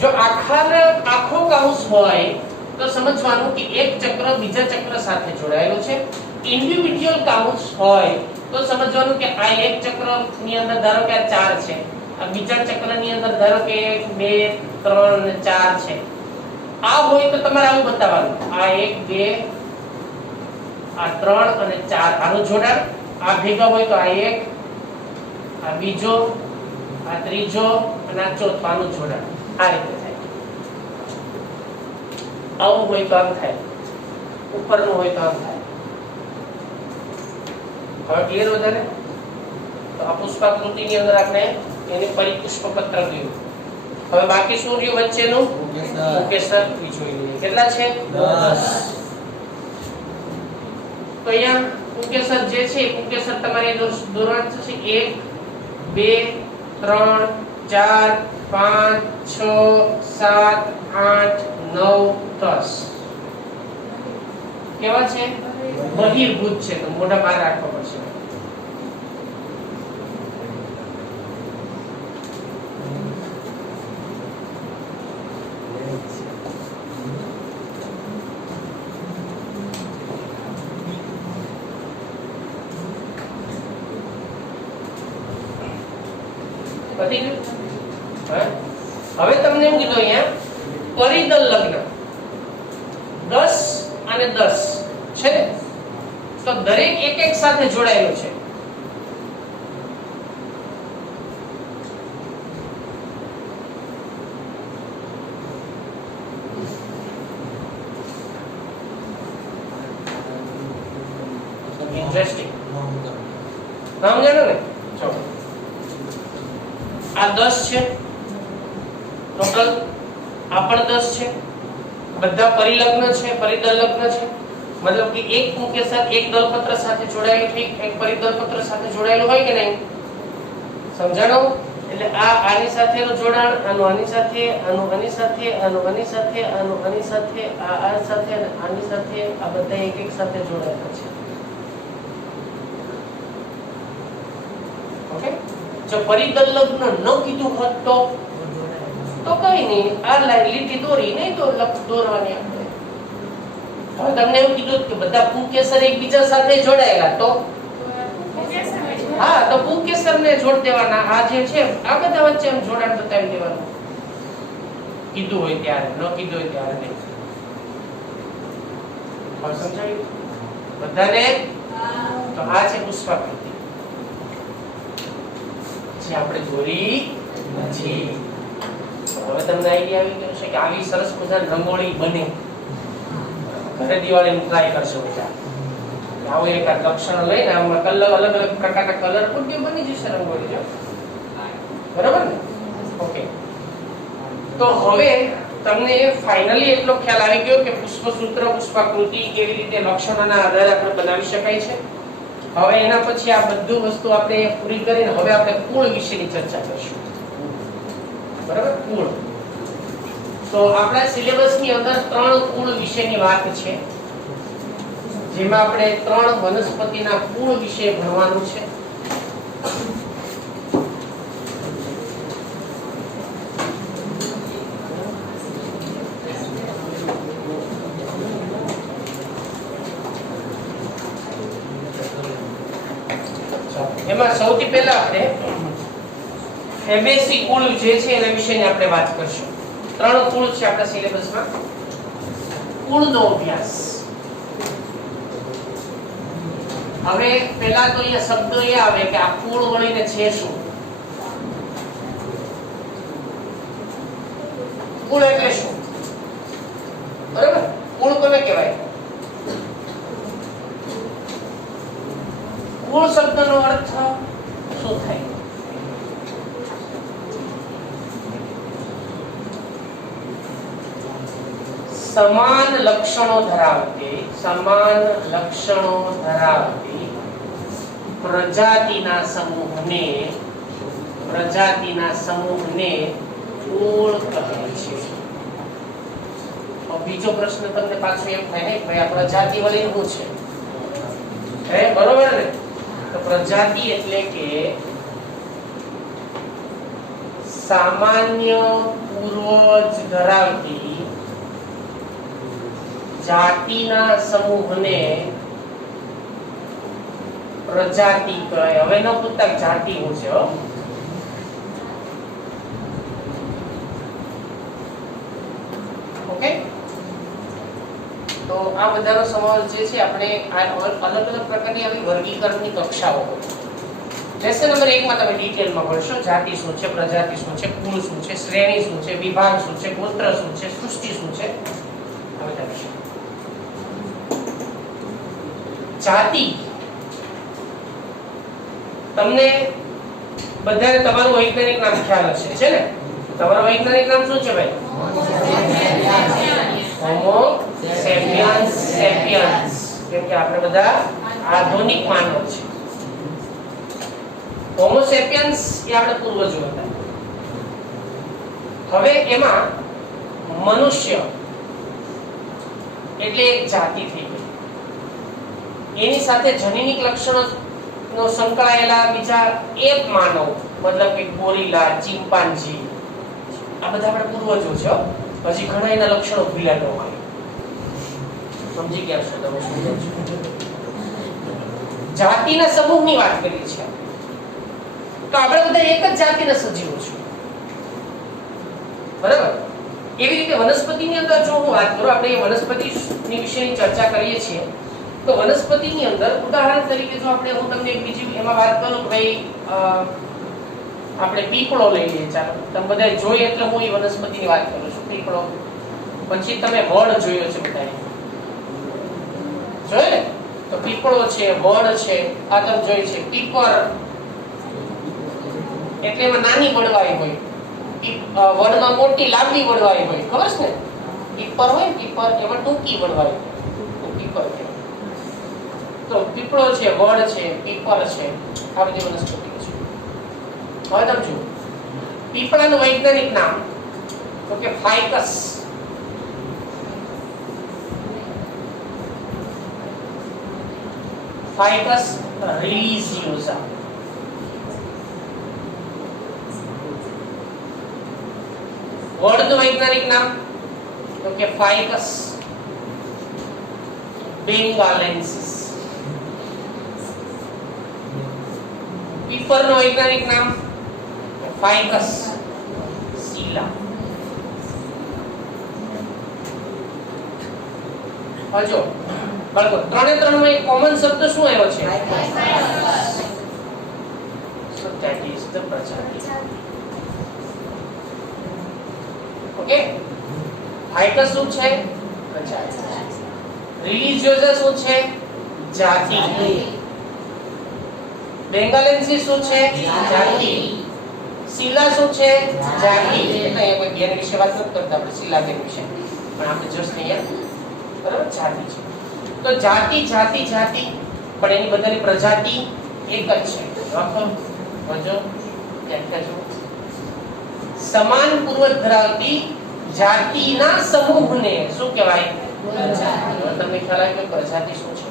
જો આખો કાઉન્સ હોય તો સમજવાનું કે એક ચક્ર બીજા ચક્ર સાથે જોડાયેલો છે. ઇન્ડિવિડ્યુઅલ કાઉન્સ હોય તો સમજવાનું કે આ એક ચક્ર ની અંદર ધારો કે આ 4 છે, આ બીજા ચક્ર ની અંદર ધારો કે 1 2 3 અને 4 છે. આ હોય તો તમારે આવું બતાવવાનું, આ 1 2 આ 3 અને 4 આનું જોડાણ. આ ભેગા હોય તો આ 1, આ બીજો, આ ત્રીજો અને આ ચોથો આનું જોડાણ. આ રીતે થાય. આવું હોય તો આમ થાય, ઉપરનું હોય તો આમ થાય. હવે ક્લિયર વધારે? તો આ પુષ્પાકૃતિની અંદર આપણે એની પરિપુષ્પપત્ર જોયું. હવે બાકી શું રહ્યું વચ્ચેનું? પુંકેસર જોઈ લઈએ. કેટલા છે? 10. તો અહીંયા પુંકેસર જે છે પુંકેસર તમારે દોરવાનું છે 1 2 3 4 5 6 7 8 9 10. કેવા છે? બહિર્ભૂત છે, તો મોઢા બહાર રાખવા પડશે. હવે તમને એમ કીધું અહીંયા પરિદલ લગ્ન 10 અને 10 છે ને, તો દરેક એક એક સાથે જોડાયેલું છે. ઇન્ટરેસ્ટિંગ. નામ જાણો ને? ચલો આ 10 છે ટોટલ, આ પણ 10 છે, બધા પરિલગ્ન છે, પરિદલ લગ્ન છે. મતલબ કે એક પુંકેસર એક દલપત્ર સાથે જોડાયેલું, ઠીક, એક પરિદલપત્ર સાથે જોડાયેલું હોય કે નહીં? સમજાણો? એટલે આ આની સાથેનું જોડાણ, આનું આની સાથે, આનું આની સાથે, આનું આની સાથે, આનું આની સાથે, આ સાથે અને આની સાથે, આ બધા એક એક સાથે જોડાયેલા છે. ઓકે, જો પરિગલ્લગ્ન ન કીધું હોત તો કઈ નહીં, આ લીટી દોરી નહીં તો દોરવાની આપણે. હવે તમને એવું કીધું કે બધા પુંકેસર એકબીજા સાથે જોડાયેલા તો હા, તો પુંકેસર ને જોડ દેવાના. આ જે છે આ બધા વચ્ચે એમ જોડાણ બતાવી દેવાનું, કીધું હોય ત્યારે, ન કીધું હોય ત્યારે નહીં. સમજાયું બધાને? તો આ છે પુષ્પાકૃતિ જે આપણે દોરી નથી. હવે તમને આઈડિયા આવી ગયો છે કે આવી સરસ મજાની રંગોળી બને. ઘરે દિવાળીમાં ટ્રાય કરશો બધા. આવો એક લક્ષણ લઈને આમાં કલર, અલગ અલગ પ્રકારના કલર પણ બની જશે રંગોળી. જો બરાબર ને? ઓકે, તો હવે તમને ફાઇનલી એટલો ખ્યાલ આવી ગયો કે પુષ્પસૂત્ર, પુષ્પાકૃતિ કેવી રીતે લક્ષણોના આધારે આપણે બનાવી શકાય છે. હવે એના પછી આ બધું વસ્તુ આપણે પૂરી કરીને હવે આપણે કુળ વિશેની ચર્ચા કરશું. બરાબર? કુળ. તો આપણા સિલેબસની અંદર 3 કુળ વિશેની વાત છે, જેમાં આપણે 3 વનસ્પતિના કુળ વિશે ભણવાનું છે. એમાં સૌથી પહેલા આપણે ફેબેસી કુળ જે છે એના વિશેની આપણે વાત કરશું. 3 કુળ છે આપણા સિલેબસમાં. કુળનો અભ્યાસ. હવે પહેલા તો અહીંયા શબ્દ એ આવે કે આ કુળ વળીને છે શું? કુળ એટલે શું? બરાબર? કુળ કોને કહેવાય? કુળ શબ્દનો અર્થ શું થાય? સમાન લક્ષણો ધરાવતી પ્રજાતિના સમૂહને કુળ કહે છે. બીજો પ્રશ્ન તમને પાછો એમ થાય ને ભાઈ આ પ્રજાતિ વળી શું છે? બરોબર ને? તો પ્રજાતિ એટલે કે સામાન્ય પૂર્વજ ધરાવતી જાતિના સમૂહને પ્રજાતિ કહેવાય. હવે ન પૂછતા જાતિ શું છે? ઓકે, તો આ બધાનો સમાવેશ જે છે આપણે અલગ અલગ પ્રકારની આવી વર્ગીકરણની કક્ષાઓ લેસન નંબર 1 માં તમે ડિટેલમાં ભણશો. જાતિ શું છે, પ્રજાતિ શું છે, કુળ શું છે, શ્રેણી શું છે, વિભાગ શું છે, ગોત્ર શું છે, સૃષ્ટિ શું છે, આ બધા વિશે. જાતિ તમને બધાને તમારું વૈજ્ઞાનિક નામ ખ્યાલ હશે છે ને? તમારું વૈજ્ઞાનિક નામ શું છે ભાઈ? હોમો સેપિયન્સ. કેમ કે આપણે બધા આધુનિક માનવ છે. હોમો સેપિયન્સ એ આપણે પૂર્વજો હતા. હવે એમાં મનુષ્ય એટલે એક જાતિ થઈ ગઈ. એની સાથે જનીનિક લક્ષણો નો સંકળાયેલા બીજા એક માનવ, મતલબ કે ગોરીલા, ચિમ્પાન્જી, આ બધા આપણે પૂર્વજો છે. હજી ઘણા એના લક્ષણો ભૂલ્યા ન હોય. સમજી ગયા છો તમે? જાતિના સમૂહની વાત કરી છે. તો આપણે બધા એક જ જાતિના સજીવો છે. બરાબર? એવી રીતે વનસ્પતિની અંદર જો હું વાત કરું, આપણે વનસ્પતિની વિશેની ચર્ચા કરીએ છીએ, તો વનસ્પતિની અંદર ઉદાહરણ તરીકે જો આપણે હું તમને એક બીજી એમાં વાત કરું કે ભાઈ આપણે પીપળો લઈ લઈએ. ચાલો, તમે બધા જોઈએ એટલે હું એ વનસ્પતિની વાત કરું છું. પીપળો, પછી તમે વડ જોયો છે બધાએ? જોયો ને? તો પીપળો છે, વડ છે, આ તમે જોઈ છે. પીપર એટલે એમાં નાની વડવાઈ હોય, વડમાં મોટી લાંબી વડવાઈ હોય. ખબર છે ને? પીપર હોય, પીપર એમાં ટૂંકી વડવાઈ હોય, પીપર કહેવાય. તો પીપળો છે, વડ છે, પીપર છે, આ બધી વનસ્પતિ છે. હવે તમે જુઓ, પીપળાનું વૈજ્ઞાનિક નામ તો કે ફાઇકસ. ફાઇકસ રિલિજિયોસા. વડનું વૈજ્ઞાનિક નામ તો કે ફાઇકસ બેંગાલેન્સિસ. પીપળનું વૈજ્ઞાનિક નામ ફાઇકસ સીલા. હજો બાળકો ત્રણે ત્રણમાં એક કોમન શબ્દ શું આવ્યો છે? So that is the પ્રજાતિ. ઓકે, ફાઇકસ શું છે? પ્રજાતિ. રિલિજિયોસા શું છે? જાતિ. બેંગાલેન્સિસ શું છે? જાતિ. સીલા શું છે? જાતિ. એટલે એ કોઈ બેન વિશે વાત નથી કરતા આપણે, સીલા બેન વિશે, પણ આપણે જસ્ટ અહીંયા બરાબર જાતિ છે. તો જાતિ જાતિ જાતિ, પણ એની બધાની પ્રજાતિ એક જ છે. લખો વજો વ્યાખ્યા જો. સમાન પૂર્વજ ધરાવતી જાતિના સમૂહને શું કહેવાય? પ્રજાતિ. તમને ખ્યાલ આવે કે પ્રજાતિ શું છે?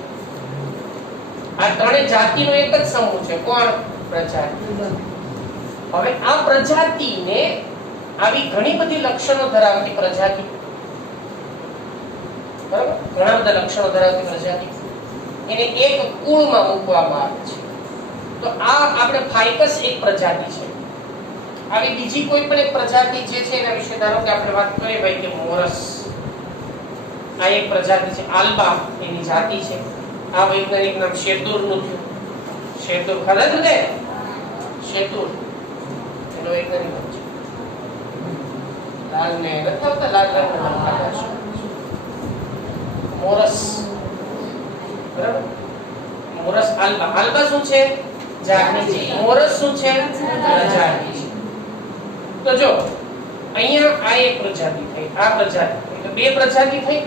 આ ત્રણે જાતિનો એક જ સમૂહ છે. કોણ? પ્રજાતિ. હવે આ પ્રજાતિને આવી ઘણી બધી લક્ષણો ધરાવતી પ્રજાતિ, બરાબર, ઘણા બધા લક્ષણો ધરાવતી પ્રજાતિ, એને એક કુળમાં મૂકવામાં આવે છે. તો આ આપણે ફાઇકસ એક પ્રજાતિ છે. આવી બીજી કોઈ પણ એક પ્રજાતિ જે છે એના વિશે ધારો કે આપણે વાત કરીએ ભાઈ કે મોરસ, આ એક પ્રજાતિ છે. આલ્બા એની જાતિ છે. આ વૈજ્ઞાનિક નામ શેતુરનું છે. શેતુર ખરા છે ને? શેતુર એનો વૈજ્ઞાનિક નામ છે. લાલ ને નથી આવતા, લાલ રંગના નામ ખાતા છે. મોરસ, બરાબર. મોરસ આલ્બા. આલ્બા શું છે? જાતિ છે. મોરસ શું છે? પ્રજાતિ છે. તો જો અહીંયા આ એક પ્રજાતિ થઈ, આ પ્રજાતિ થઈ, તો બે પ્રજાતિ થઈ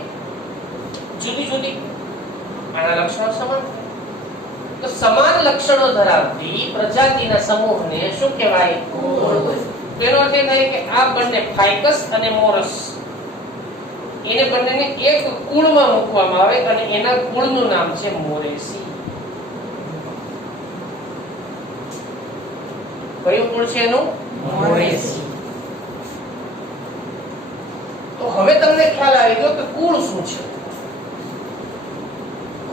જુદી જુદી. આના લક્ષણો સમાન. તો સમાન લક્ષણો ધરાવતી પ્રજાતિના સમૂહને શું કહેવાય? કુળ. તેનો અર્થ એ થાય કે આ બંને ફાઇકસ અને મોરસ, એને બંનેને એક કુળમાં મૂકવામાં આવે અને એના કુળનું નામ છે મોરેસી. કયું કુળ છે એનું? મોરેસી. તો હવે તમને ખ્યાલ આવી ગયો કે કુળ શું છે.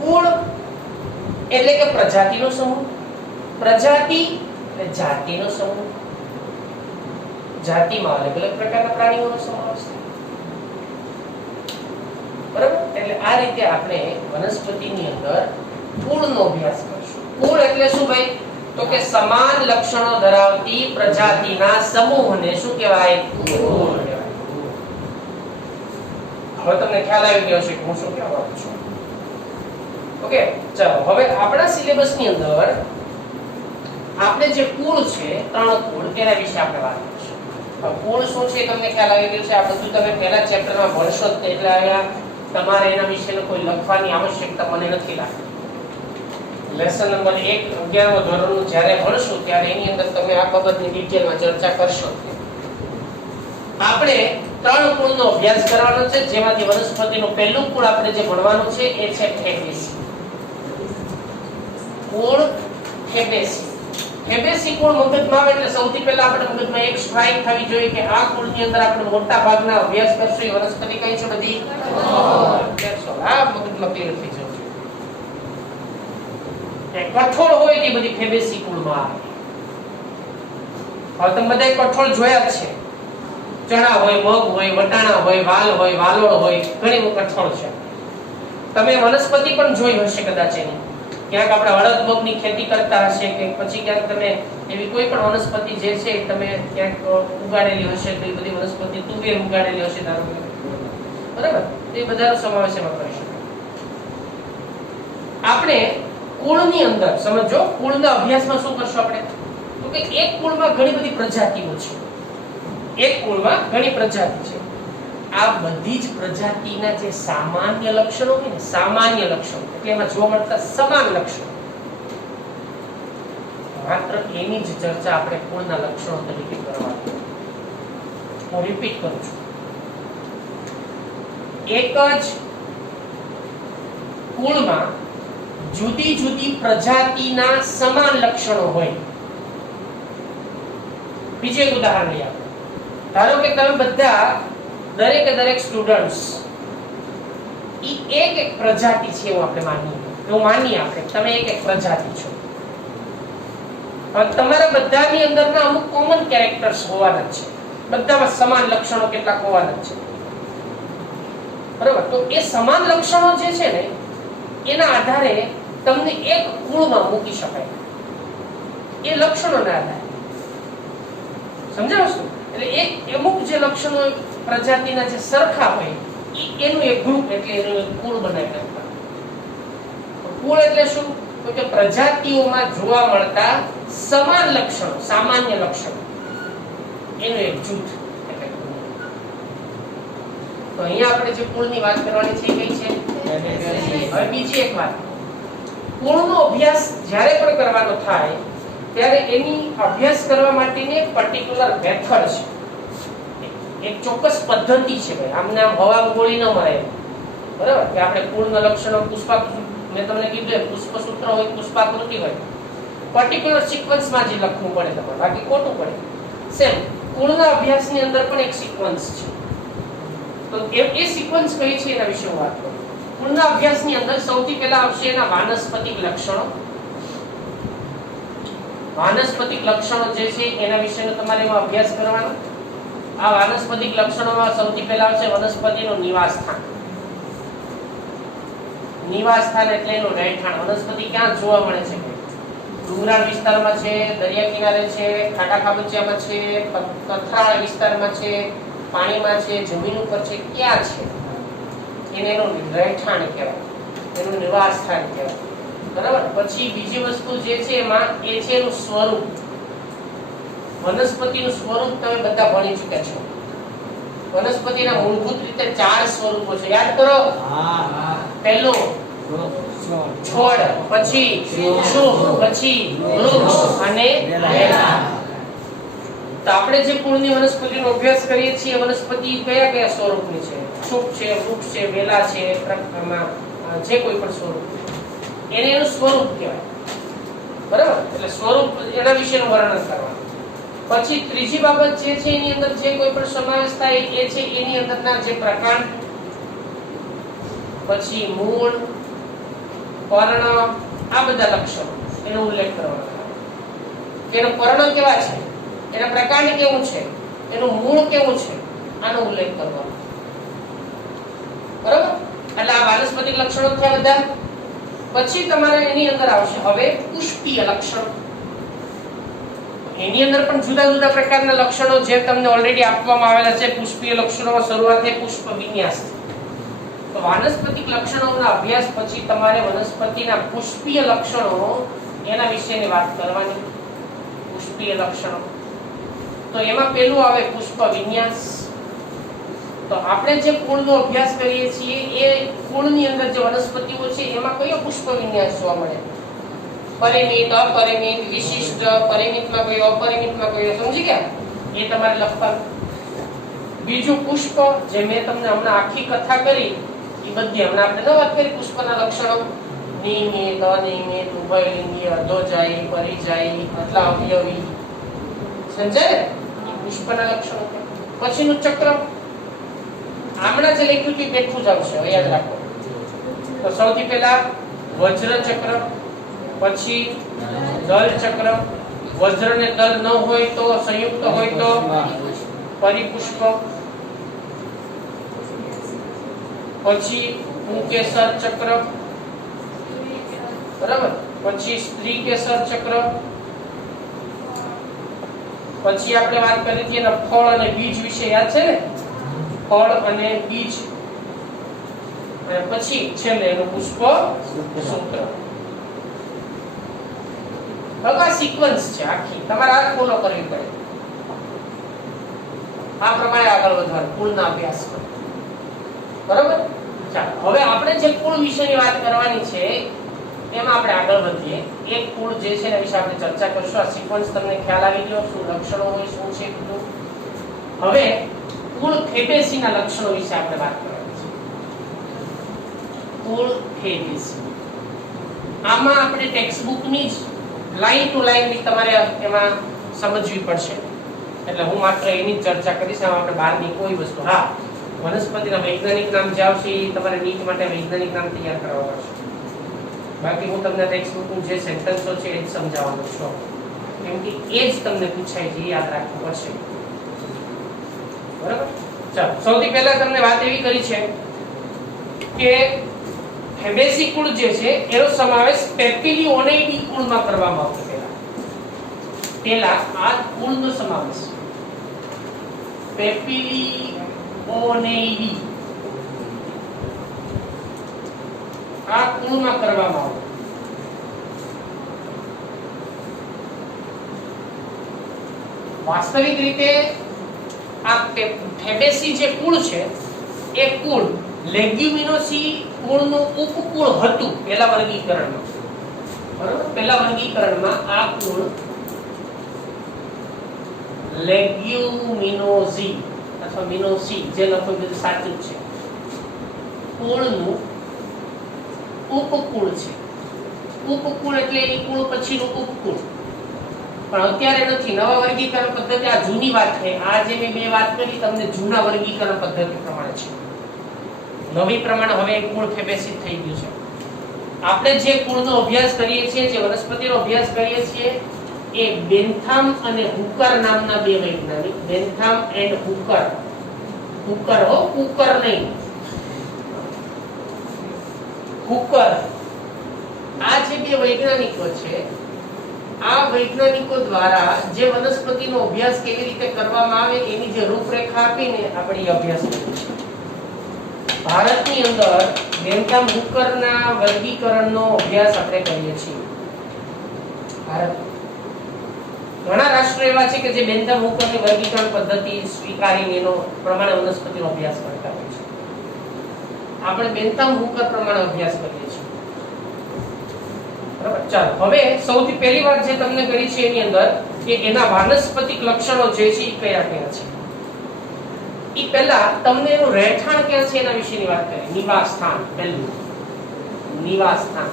કુળ એટલે કે પ્રજાતિનો સમૂહ. પ્રજાતિ એટલે જાતિનો સમૂહ. જાતિમાં અલગ અલગ પ્રકારના પ્રાણીઓનો સમાવેશ થાય. બરાબર. એટલે આ રીતે આપણે વનસ્પતિની અંદર કુળનો અભ્યાસ કરીશું. કુળ એટલે શું ભાઈ? તો કે સમાન લક્ષણો ધરાવતી પ્રજાતિના સમૂહને શું કહેવાય? કુળ કહેવાય. હવે તમને ખ્યાલ આવી ગયો છે કે હું શું કહેવા માંગુ છું. ઓકે, ચાલો હવે આપણા સિલેબસની અંદર આપણે જે કુળ છે, ત્રણ કુળ, તેના વિશે આપણે વાત કરીશું. કુળ શું છે તમને ખ્યાલ આવી ગયો છે. આ બધું તમે પહેલા ચેપ્ટરમાં ભણશો જ, એટલે અહીંયા તમારે એના વિશેનો કોઈ લખવાની આવશ્યકતા મને નથી લાગતી. લેસન નંબર 1 11મા ધોરણનું જ્યારે ભણશું ત્યારે એની અંદર તમે આ બાબતની ડિટેલમાં ચર્ચા કરશો. આપણે ત્રણ કુળનો અભ્યાસ કરવાનો છે, જેમાંથી વનસ્પતિનું પહેલું કુળ આપણે જે ભણવાનું છે એ છે ફેબેસી. કુળ ફેબેસી. ફેબેસી કુળ મગજમાં આવે એટલે સૌથી પહેલા આપણે મગજમાં એક સ્ટ્રાઇક થવી જોઈએ કે આ કુળની અંદર આપણે મોટા ભાગના અભ્યાસ કરશું એ વનસ્પતિ કઈ છે? બધી આ મગજમાં ક્લિયર થઈ જવું જોઈએ. કઠોળ હોય તે બધી ફેબેસી કુળમાં આવે. હવે તમે બધા કઠોળ જોયા જ છે. ચણા હોય, મગ હોય, વટાણા હોય, વાલ હોય, વાલોળ હોય, ઘણી કઠોળ છે. તમે વનસ્પતિ પણ જોઈ હશે કદાચ એની. ક્યાંક આપણે અડદ મગની ખેતી કરતા હશે કે પછી ક્યાંક તમે એવી કોઈ પણ વનસ્પતિ જે છે તમે ક્યાંક ઉગાડેલી હશે, તો એ બધી વનસ્પતિ તુવેર ઉગાડેલી હશે ધારો કે, બરાબર. એ બધાનો સમાવેશ એમાં કરી શકાય. આપણે કુળની અંદર સમજો, કુળના અભ્યાસમાં શું કરશું આપણે? તો કે એક કુળમાં ઘણી બધી પ્રજાતિઓ છે. એક કુળમાં ઘણી પ્રજાતિ છે. આ બધી જ પ્રજાતિના જે સામાન્ય લક્ષણો હોય ને, સામાન્ય લક્ષણો એટલે એમાં જોવા મળતા સમાન લક્ષણો, માત્ર એની જ ચર્ચા આપણે કુળના લક્ષણો તરીકે કરવાની. હું રિપીટ કરું છું, એક જ કુળમાં જુદી જુદી પ્રજાતિના સમાન લક્ષણો હોય. બીજું એક ઉદાહરણ લઈએ આપણે. ધારો કે તમે બધા દરેક સ્ટુડન્ટ્સ એક પ્રજાતિ છે એવું આપણે માનીએ આપણે તમે એક પ્રજાતિ છો. તમારા બધાની અંદરના અમુક કોમન કેરેક્ટર્સ હોવાના છે, બધામાં સમાન લક્ષણો કેટલાક હોવાના છે, બરાબર? તો એ સમાન લક્ષણો જે છે ને એના આધારે તમને એક કુળમાં મૂકી શકાય, એ લક્ષણોના આધારે. સમજાય વસ્તુ? એટલે એક અમુક જે લક્ષણો પ્રજાતિના જે સરખા હોય એનું એક ગ્રુપ, એટલે એનું એક કુળ બનાવી નાખતા. કુળ એટલે શું? તો કે પ્રજાતિઓમાં જોવા મળતા સમાન લક્ષણો, સામાન્ય લક્ષણો, એનું એક જૂથ એટલે કુળ. તો અહીંયા આપણે જે કુળની વાત કરવાની છે કઈ છે? હવે બીજી એક વાત, કુળનો અભ્યાસ જ્યારે પણ કરવાનો થાય ત્યારે એની અભ્યાસ કરવા માટેની એક પર્ટિક્યુલર મેથડ છે, એક ચોક્કસ પદ્ધતિ છે. ભાઈ આમને આમ હવા ગોળી ન મરાય, બરાબર? કે આપણે કુળના લક્ષણો મેં તમને કીધું પુષ્પસૂત્ર હોય, પુષ્પાકૃતિ હોય, પર્ટિક્યુલર સિક્વન્સમાં જ લખવું પડે તમારે, બાકી ખોટું પડે. સેમ કુળના અભ્યાસની અંદર પણ એક સિક્વન્સ છે. તો એ સિક્વન્સ કઈ છે એના વિશે હું વાત કરું. કુળના અભ્યાસની અંદર સૌથી પહેલા આવશે એના વાનસ્પતિક લક્ષણો. વાનસ્પતિક લક્ષણો જે છે એના વિશેનો તમારે એમાં અભ્યાસ કરવાનો. આ વાનસ્પતિક લક્ષણોમાં સૌથી પહેલા આવશે વનસ્પતિનું નિવાસ સ્થાન. નિવાસ સ્થાન એટલે એનું રહેઠાણ. વનસ્પતિ ક્યાં જોવા મળે છે? ડુંગરાળ વિસ્તારમાં છે, દરિયા કિનારે છે, ખાડા ખાબોચિયામાં છે, પથરાળ વિસ્તારમાં છે, પાણીમાં છે, જમીન ઉપર છે, ક્યાં છે? એને એનું રહેઠાણ કહેવાય, એનું નિવાસ સ્થાન કહેવાય, બરાબર? પછી બીજી વસ્તુ જે છે એમાં એ છે એનું સ્વરૂપ. વનસ્પતિનું સ્વરૂપ તમે બધા ભણી ચૂક્યા છો. વનસ્પતિના મૂળભૂત રીતે 4 સ્વરૂપો છે, યાદ કરો. પહેલો છોડ, પછી છોડ, પછી વૃક્ષ અને વેલા. તો આપણે જે કુળની વનસ્પતિનો અભ્યાસ કરીએ છીએ વનસ્પતિ કયા કયા સ્વરૂપની છે? છોડ છે, વૃક્ષ છે, વેલા છે, જે કોઈ પણ સ્વરૂપ એને એનું સ્વરૂપ કહેવાય, બરાબર? એટલે સ્વરૂપ એના વિશેનું વર્ણન કરવાનું. પછી ત્રીજી બાબત જે છે એની અંદર જે કોઈ પણ સમાવેશ થાય એ છે એની અંદરના જે પ્રકાંડ, પછી મૂળ, પર્ણ, આ બધા લક્ષણો એનો ઉલ્લેખ કરવાનો. એનો પર્ણ કેવા છે, એના પ્રકાંડ કેવું છે, એનું મૂળ કેવું છે, આનો ઉલ્લેખ કરવાનો, બરાબર? એટલે આ વાનસ્પતિક લક્ષણો થયા બધા. પછી તમારે એની અંદર આવશે હવે પુષ્પીય લક્ષણ. એની અંદર પણ જુદા જુદા પ્રકારના લક્ષણો જે તમને ઓલરેડી આપવામાં આવેલા છે. પુષ્પીય લક્ષણોમાં શરૂઆત છે પુષ્પ વિન્યાસ. તો વાનસ્પતિક લક્ષણોના અભ્યાસ પછી તમારે વનસ્પતિના પુષ્પીય લક્ષણો એના વિશેની વાત કરવાની. પુષ્પીય લક્ષણો તો એમાં પહેલું આવે પુષ્પ વિન્યાસ. તો આપણે જે કુળનો અભ્યાસ કરીએ છીએ એ કુળની અંદર જે વનસ્પતિઓ છે એમાં કયો પુષ્પ વિન્યાસ જોવા મળે? પરિમિત, અપરિમિત, વિશિષ્ટ, પરિમિતમાં કયો, અપરિમિતમાં કયો, સમજી ગયા? એ તમારે લખવાનું. બીજું પુષ્પ, જે મેં તમને હમણાં આખી કથા કરી એ બધી હમણાં આપણે વાત કરી પુષ્પના લક્ષણો. નિયમિત, અનિયમિત, ઉભયલિંગી, અધોજાયી, પરિજાયી, અટલા અવયવી, સમજાય? એ પુષ્પના લક્ષણો. પછીનું ચક્ર હમણાં જે લખ્યું હતું બેઠું જ આવશે, યાદ રાખો. તો સૌથી પહેલા વજ્ર ચક્ર, પછી દલ ચક્ર. વજ્ર ને દલ ન હોય તો સંયુક્ત હોય તો પરિપુષ્પ. પછી પુંકેસર ચક્ર, બરાબર? પછી સ્ત્રી કેસર ચક્ર. પછી આપણે વાત કરી હતી એના ફળ અને બીજ વિશે, યાદ છે ને? ફળ અને બીજ. અને પછી છેલ્લે એનું પુષ્પ સૂત્ર. હવે આ સિક્વન્સ છે આખી, તમારે આ ફોલો કરવી પડે. આ પ્રમાણે આગળ વધવાનું કુળના અભ્યાસમાં, બરાબર? ચાલો હવે આપણે જે કુળ વિશેની વાત કરવાની છે એમાં આપણે આગળ વધીએ. એક કુળ જે છે એના વિશે આપણે ચર્ચા કરીશું. આ સિક્વન્સ તમને ખ્યાલ આવી ગયો, શું લક્ષણો હોય, શું છે બધું. હવે કુળ ફેબેસીના લક્ષણો વિશે આપણે વાત કરવાની છે. કુળ ફેબેસી આમાં આપણે ટેક્સ્ટ બુકની જ લાઈન ટુ લાઈન તમારે એમાં સમજવી પડશે, એટલે હું માત્ર એની જ ચર્ચા કરીશ. આમાં આપણે બહારની કોઈ વસ્તુ, હા વનસ્પતિના વૈજ્ઞાનિક નામ જે આવશે એ તમારે નીટ માટે વૈજ્ઞાનિક નામ તૈયાર કરવા પડશે. બાકી હું તમને ટેક્સ્ટ બુકનું જે સેન્ટેન્સો છે એ જ સમજાવવાનો છું, કેમ કે એ જ તમને પૂછાય છે, યાદ રાખવું પડશે. બરાબર? ચાલો, સૌથી પહેલા તમને વાત એવી કરી છે કે ફેબેસી કુળ જે છે એનો સમાવેશ પેપિલિયોનેઇડી કુળમાં કરવામાં આવતો. પહેલા આ કુળનો સમાવેશ પેપિલિયોનેઇડી આ કુળમાં કરવામાં આવતો. વાસ્તવિક રીતે આ ફેબેસી જે કુળ છે એ કુળ લેગ્યુમિનોસી કુળનું ઉપકુળ હતું પહેલા વર્ગીકરણમાં. બરાબર? પહેલા વર્ગીકરણમાં આ કુળ લેગ્યુમિનોસી અથવા મિનોસી જે લખો બધું સાચું છે કુળનું ઉપકુળ છે. ઉપકુળ એટલે એ કુળ પછીનું ઉપકુળ, પણ અત્યારે નથી. નવા વર્ગીકરણ પદ્ધતિ આ જૂની વાત છે. આ જે મેં બે વાત કરી તમને જૂના વર્ગીકરણ પદ્ધતિ પ્રમાણે છે. નવી પ્રમાણે હવે એક કુળ ફેબેસી થઈ ગયું છે. આપણે જે કુળનો અભ્યાસ કરીએ છીએ, જે વનસ્પતિનો અભ્યાસ કરીએ છીએ એ બેન્થામ અને હુકર નામના બે વૈજ્ઞાનિક, બેન્થામ એન્ડ હુકર, હુકર હો કુકર નહીં, હુકર, આ જે બે વૈજ્ઞાનિકો છે આ વૈજ્ઞાનિકો દ્વારા જે વનસ્પતિનો અભ્યાસ કેવી રીતે કરવામાં આવે એની જે રૂપરેખા આપીને આપણે અભ્યાસ કરીએ છીએ. ભારતની અંદર બેન્થામ હુકરના વર્ગીકરણનો અભ્યાસ આપણે કરીએ છીએ. ભારત ઘણા રાષ્ટ્રો એવા છે કે જે બેન્થામ હુકરની વર્ગીકરણ પદ્ધતિ સ્વીકારીને એનો પ્રમાણે વનસ્પતિનો અભ્યાસ કરતા હોય છે. આપણે બેન્થામ હુકર પ્રમાણે અભ્યાસ કરીએ છીએ. બરાબર? ચાલો, હવે સૌથી પહેલી વાત જે તમને કરી છે એની અંદર કે એના વાનસ્પતિક લક્ષણો જે છે એ કયા કયા છે. એ પહેલા તમને એનું રહેઠાણ ક્યાં છે એના વિશેની વાત કરીએ. નિવાસ સ્થાન, પહેલું નિવાસ સ્થાન.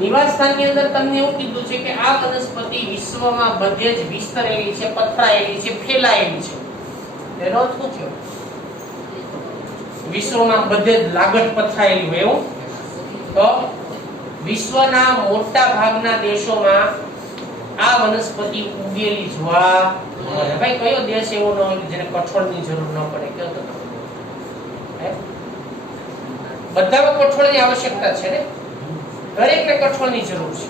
નિવાસ સ્થાનની અંદર તમને એવું કીધું છે કે આ વનસ્પતિ વિશ્વમાં બધે જ વિસ્તરેલી છે, પથરાયેલી છે, ફેલાયેલી છે. એનો અર્થ શું થયો? વિશ્વમાં બધે જ લાગત પથરાયેલી હોય એવું. તો વિશ્વના મોટા ભાગના દેશોમાં આ વનસ્પતિ ઉગેલી જોવા મળે. ભાઈ કયો દેશ એવો ન હોય જેને કઠોળની જરૂર ન પડે? કયો તો બધામાં કઠોળની આવશ્યકતા છે ને, દરેકને કઠોળની જરૂર છે.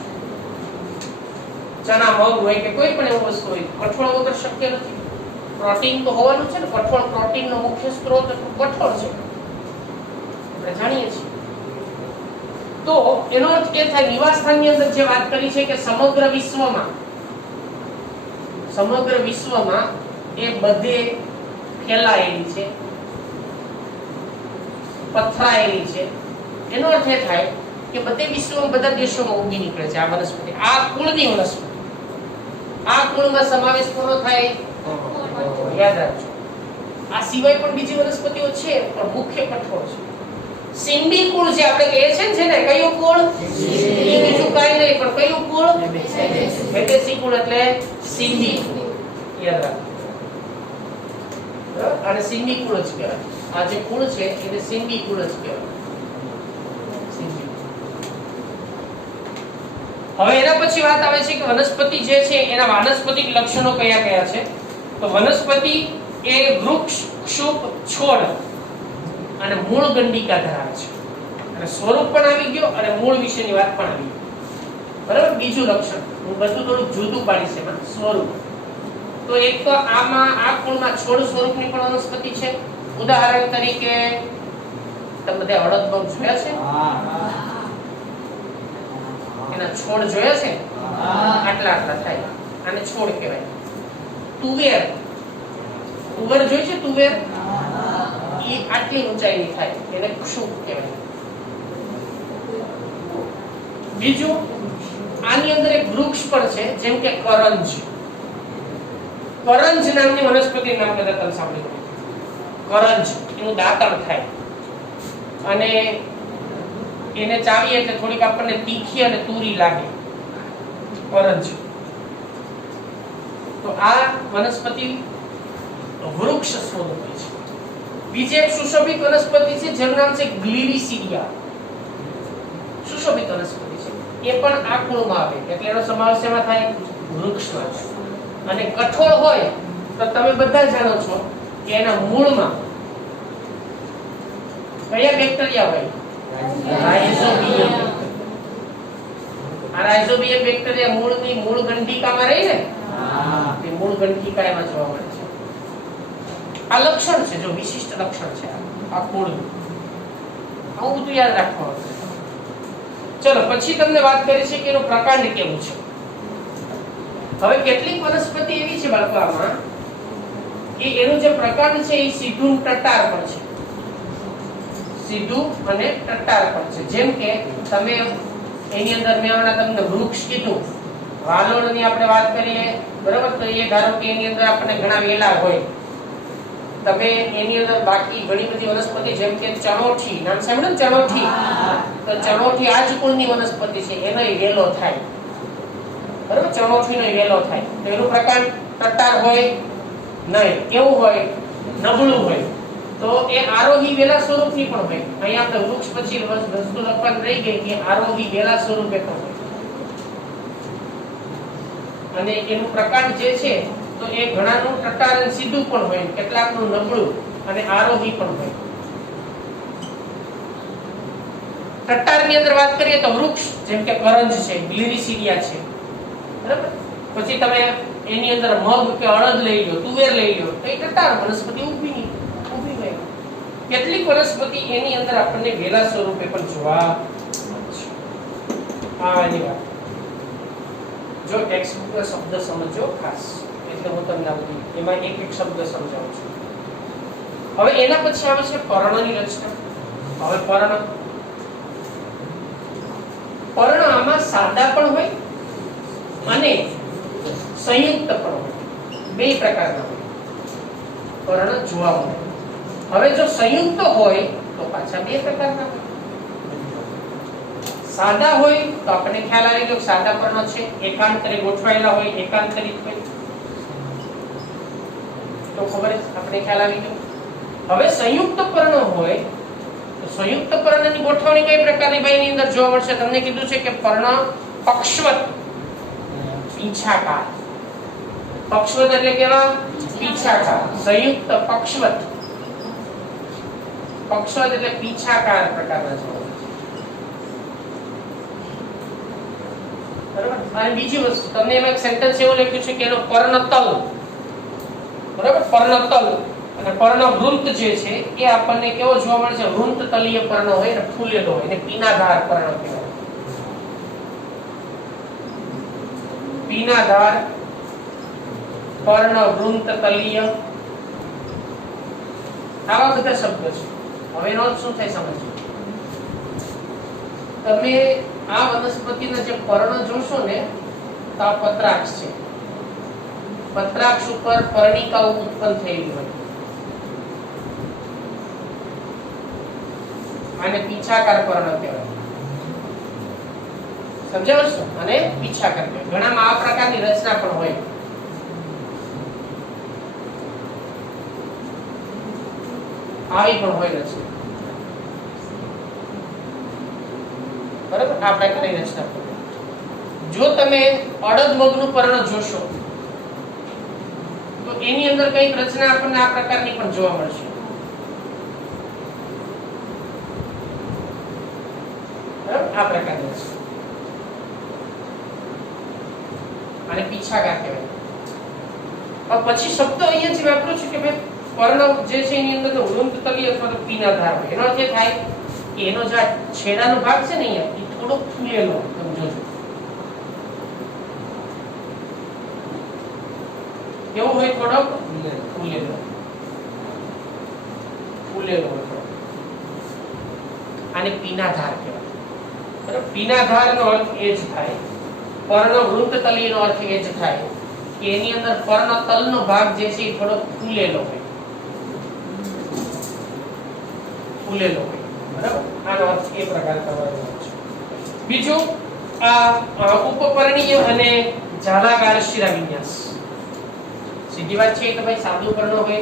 ચણા, મગ હોય કે કોઈ પણ એવું વસ્તુ હોય, કઠોળ વગર શક્ય નથી. પ્રોટીન તો હોવાનું છે ને. કઠોળ પ્રોટીનનો મુખ્ય સ્ત્રોત કઠોળ છે, આપણે જાણીએ છીએ. તો એનો અર્થ એ થાય નિવાસ સ્થાનની અંદર જે વાત કરી છે કે સમગ્ર વિશ્વમાં એ બધે ફેલાયેલી છે, પથરાયેલી છે. એનો અર્થ એ થાય કે બધે વિશ્વમાં બધા દેશોમાં ઉગી નીકળે છે આ વનસ્પતિ. આ કુળની વનસ્પતિ, આ કુળમાં સમાવેશ પૂરો થાય. યાદ રાખજો, આ સિવાય પણ બીજી વનસ્પતિઓ છે પણ મુખ્ય કઠોળ છે. સિંબી કુળ જે આપણે કહીએ છીએ ને, કયું કુળ? બીજું કાઈ નહીં પણ કયું કુળ? ફેબેસી કુળ એટલે સિંબી. યાદ રાખો, અને સિંબી કુળ જ કહેવાય. આ જે કુળ છે એને સિંબી કુળ જ કહેવાય. હવે એના પછી વાત આવે છે કે વનસ્પતિ જે છે એના વાનસ્પતિક લક્ષણો કયા કયા છે. તો વનસ્પતિ એ વૃક્ષ, ક્ષુપ, છોડ અને મૂળ ગંડિકા ધરાવે છે. અને સ્વરૂપ પણ આવી ગયો અને મૂળ વિશેની વાત પણ આવી ગઈ. બરાબર? બીજું લક્ષણ હું બધું થોડું જુદું પાડીશ એમાં. સ્વરૂપ તો એક તો આમાં આ કુળમાં છોડ સ્વરૂપની પણ વનસ્પતિ છે. ઉદાહરણ તરીકે તમે બધા અડદ બગ જોયા છે? એના છોડ જોયા છે? આટલા આટલા થાય, આને છોડ કહેવાય. તુવેર, તુવેર જોઈ છે? તુવેર એ આટલી ઊંચાઈની થાય, એને ક્ષુપ કહેવાય. બીજું આની અંદર એક વૃક્ષ પણ છે જેમ કે કરંજ. કરંજ નામની વનસ્પતિ નામ કદાચ તમે સાંભળ્યું કરંજ, એનું દાંતણ થાય અને એને ચાવીએ એટલે થોડીક આપણને તીખી અને તુરી લાગે કરંજ. તો આ વનસ્પતિ વૃક્ષ સ્વરૂપે છે. બીજી એક સુશોભિત વનસ્પતિ છે જેનું નામ છે ગ્લિરિસિડિયા. સુશોભિત વનસ્પતિ છે, એ પણ આ કુળમાં આવે એટલે એનો સમાવેશ એમાં થાય વૃક્ષમાં થાય. અને કઠોળ હોય તો તમે બધા જાણો છો કે એના મૂળમાં કયા બેક્ટેરિયા હોય? રાઇઝોબિયમ. આ રાઇઝોબિયમ બેક્ટેરિયા મૂળની મૂળ ગંઠિકામાં રહે ને, તે મૂળ ગંઠિકા એમાં જોવા મળે છે. આ લક્ષણ છે, જો વિશિષ્ટ લક્ષણ છે આ મૂળનું. આવું બધું યાદ રાખવાનું. ચલો પછી તમને વાત કરી છે કે એનું પ્રકાંડ કેવું છે. હવે કેટલીક વનસ્પતિ એવી છે બાળકો આમાં કે એનું જે પ્રકાંડ છે એ સીધું ટટ્ટાર પર છે, સીધું અને ટટ્ટાર પર છે. જેમ કે તમે એની અંદર મેં હમણાં તમને વૃક્ષ કીધું, વાલોળની આપણે વાત કરીએ બરાબર, તો એ ધારો કે એની અંદર આપણને ઘણા વેલા હોય. તમે એની અંદર બાકી ઘણી બધી વનસ્પતિ જેમ કે ચણોઠી નામ સાંભળ્યું ને? ચણોઠી, તો ચણોઠી આ જ કુળની વનસ્પતિ છે, એનોય વેલો થાય બરાબર, ચણોઠીનો વેલો થાય. તો એનું પ્રકાંડ ટટ્ટાર હોય નહીં, કેવું હોય? નબળું હોય. તો એ આરોહી વેલા સ્વરૂપની પણ હોય. અહીંયા આપણે વૃક્ષ પછી વસ્તુ લખવાની રહી ગઈ કે આરોહી વેલા સ્વરૂપે પણ હોય. અને એનું પ્રકાંડ જે છે તો એ ઘણાનું ટટ્ટાર અને સીધું પણ હોય, કેટલાકનું નબળું અને આરોહી પણ હોય. ટટ્ટારની અંદર વાત કરીએ તો વૃક્ષ જેમ કે કરંજ છે, ગ્લિરિસિડિયા છે બરાબર. પછી તમે એની અંદર મગ કે અડદ લઈ લો, તુવેર લઈ લો, તો એ ટટ્ટાર વનસ્પતિ ઊભી હોય. કેટલીક વનસ્પતિ એની અંદર આપણને વેલા સ્વરૂપે પણ જોવા મળે છે. આ એની વાત. જો ટેક્સ્ટબુકનો શબ્દ સમજો ખાસ, એટલે હું તમને આ બધી એમાં એક એક શબ્દ સમજાવું છું. હવે એના પછી આવે છે પર્ણની રચના. હવે પર્ણ આમાં સાદા પણ હોય અને સંયુક્ત પણ હોય, બે પ્રકારના હોય પર્ણ જોવા મળે. હવે જો સંયુક્ત હોય તો પાછા બે પ્રકારના હોય. સાદા હોય તો આપણને ખ્યાલ આવી ગયો સાદા પર્ણ છે, એકાંતરે ગોઠવાયેલા હોય, એકાંતરિત હોય, તો ખબર આપણે ખ્યાલ આવી ગયો. હવે સંયુક્ત પર્ણ હોય તો સંયુક્ત પર્ણની ગોઠવણી કઈ પ્રકારની ભાઈની અંદર જોવા મળશે? તમને કીધું છે કે પર્ણ પક્ષવત પીછાકાર. પક્ષવત એટલે કેવા? પીછાકાર. સંયુક્ત પક્ષવત, પક્ષવત એટલે પીછાકાર પ્રકારના જોવા મળે. બરાબર. અને બીજી વસ્તુ તમને એમાં એક સેન્ટેન્સ એવું લખ્યું છે કે એનો પર્ણતલ બરાબર, પર્ણતલ અને પર્ણવૃંત જે છે એ આપણને કેવો જોવા મળે છે? વૃંત તલીય પર્ણ હોય ને ફૂલેલો હોય, ને પીનાધાર પર્ણ કહેવાય. પીનાધાર પર્ણ વૃંત તલીય, આવા બધા શબ્દ છે. હવે એનો શું થાય સમજો. તમે આ વનસ્પતિના જે પર્ણ જોશો ને તો આ પત્રાક્ષ છે. પત્રાક્ષ ઉપર પર્ણિકાઓ ઉત્પન્ન થયેલી હોય, આને પીછાકાર પર્ણ કહેવાય. સમજાવ છો? અને પીછાકાર કહેવાય. ઘણામાં આ પ્રકારની રચના પણ હોય. આવી પણ હોય રચના બરાબર, આ પ્રકારની રચના પણ. જો તમે અડદ મગનું પર્ણ જોશો તો એની અંદર કઈક રચના આપણને આ પ્રકારની પણ જોવા મળશે. આ પ્રકારની રચના અને પીછાકાર કહેવાય. પછી શબ્દ અહીંયા જે વાપરું છું કે ભાઈ પર્ણ જે છે એની અંદર તો વૃંત તલી અથવા તો પીનાધાર હોય. એનો અર્થ એ થાય કે એનો જે છેડાનો ભાગ છે ને અહીંયા એ થોડો ફૂલેલો તમે જોજો. કેવો હોય? થોડો ફૂલેલો હોય. આને પીનાધાર કહેવાય. બરાબર. પીનાધાર નો અર્થ એ જ થાય, પર્ણ વૃંત તલી નો અર્થ એ જ થાય કે એની અંદર પર્ણતલનો ભાગ જે છે એ થોડો ફૂલેલો હોય, ફૂલેલો હોય, બરાબર? આનો અર્થ એ પ્રકાર કરવાનો છે. બીજું આ ઉપપર્ણીય અને જાલાકાર શિરાવિન્યાસ. સીધી વાત છે કે ભાઈ સાદું પર્ણ હોય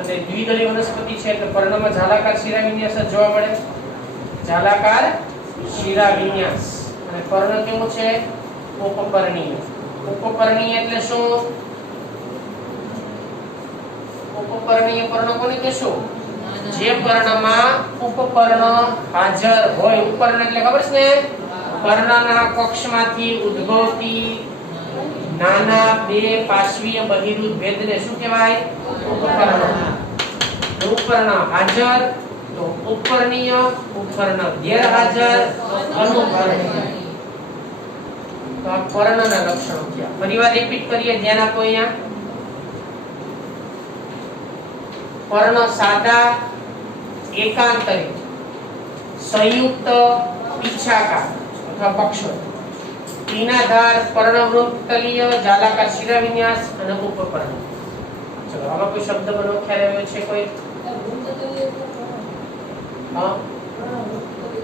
અને દ્વિદળી વનસ્પતિ છે તો પર્ણમાં જાલાકાર શિરાવિન્યાસ જ જોવા મળે. જાલાકાર શિરાવિન્યાસ અને પર્ણ કેવું છે? ઉપપર્ણીય. ઉપપર્ણીય એટલે શું? ઉપપર્ણીય પર્ણ કોને કહેશું? જે પર્ણમાં ઉપપર્ણ હાજર હોય. ઉપપર્ણ એટલે ખબર છે ને? પર્ણના કક્ષમાંથી ઉદ્ભવતી નાના બે પાર્શ્વીય બહિર્ભૂત ભેદને શું કહેવાય? ઉપપર્ણ. ઉપપર્ણ હાજર તો ઉપપર્ણીય, ઉપપર્ણ ગેરહાજર અનુપર્ણીય. તો આ પર્ણના લક્ષણો થયા. ફરીવાર રિપીટ કરીએ, ધ્યાન આપો. અહીંયા પર્ણ સાદા, એકાંતરિત, સંયુક્ત, પીછાકાર અથવા પક્ષો, તીનાધાર, પર્ણવૃત્તલીય, જાલાકાર શિરાવિન્યાસ અને ઉપપર્ણ. ચલો આમાં કોઈ શબ્દ બનો ખ્યાલ આવ્યો છે? કોઈ? હા,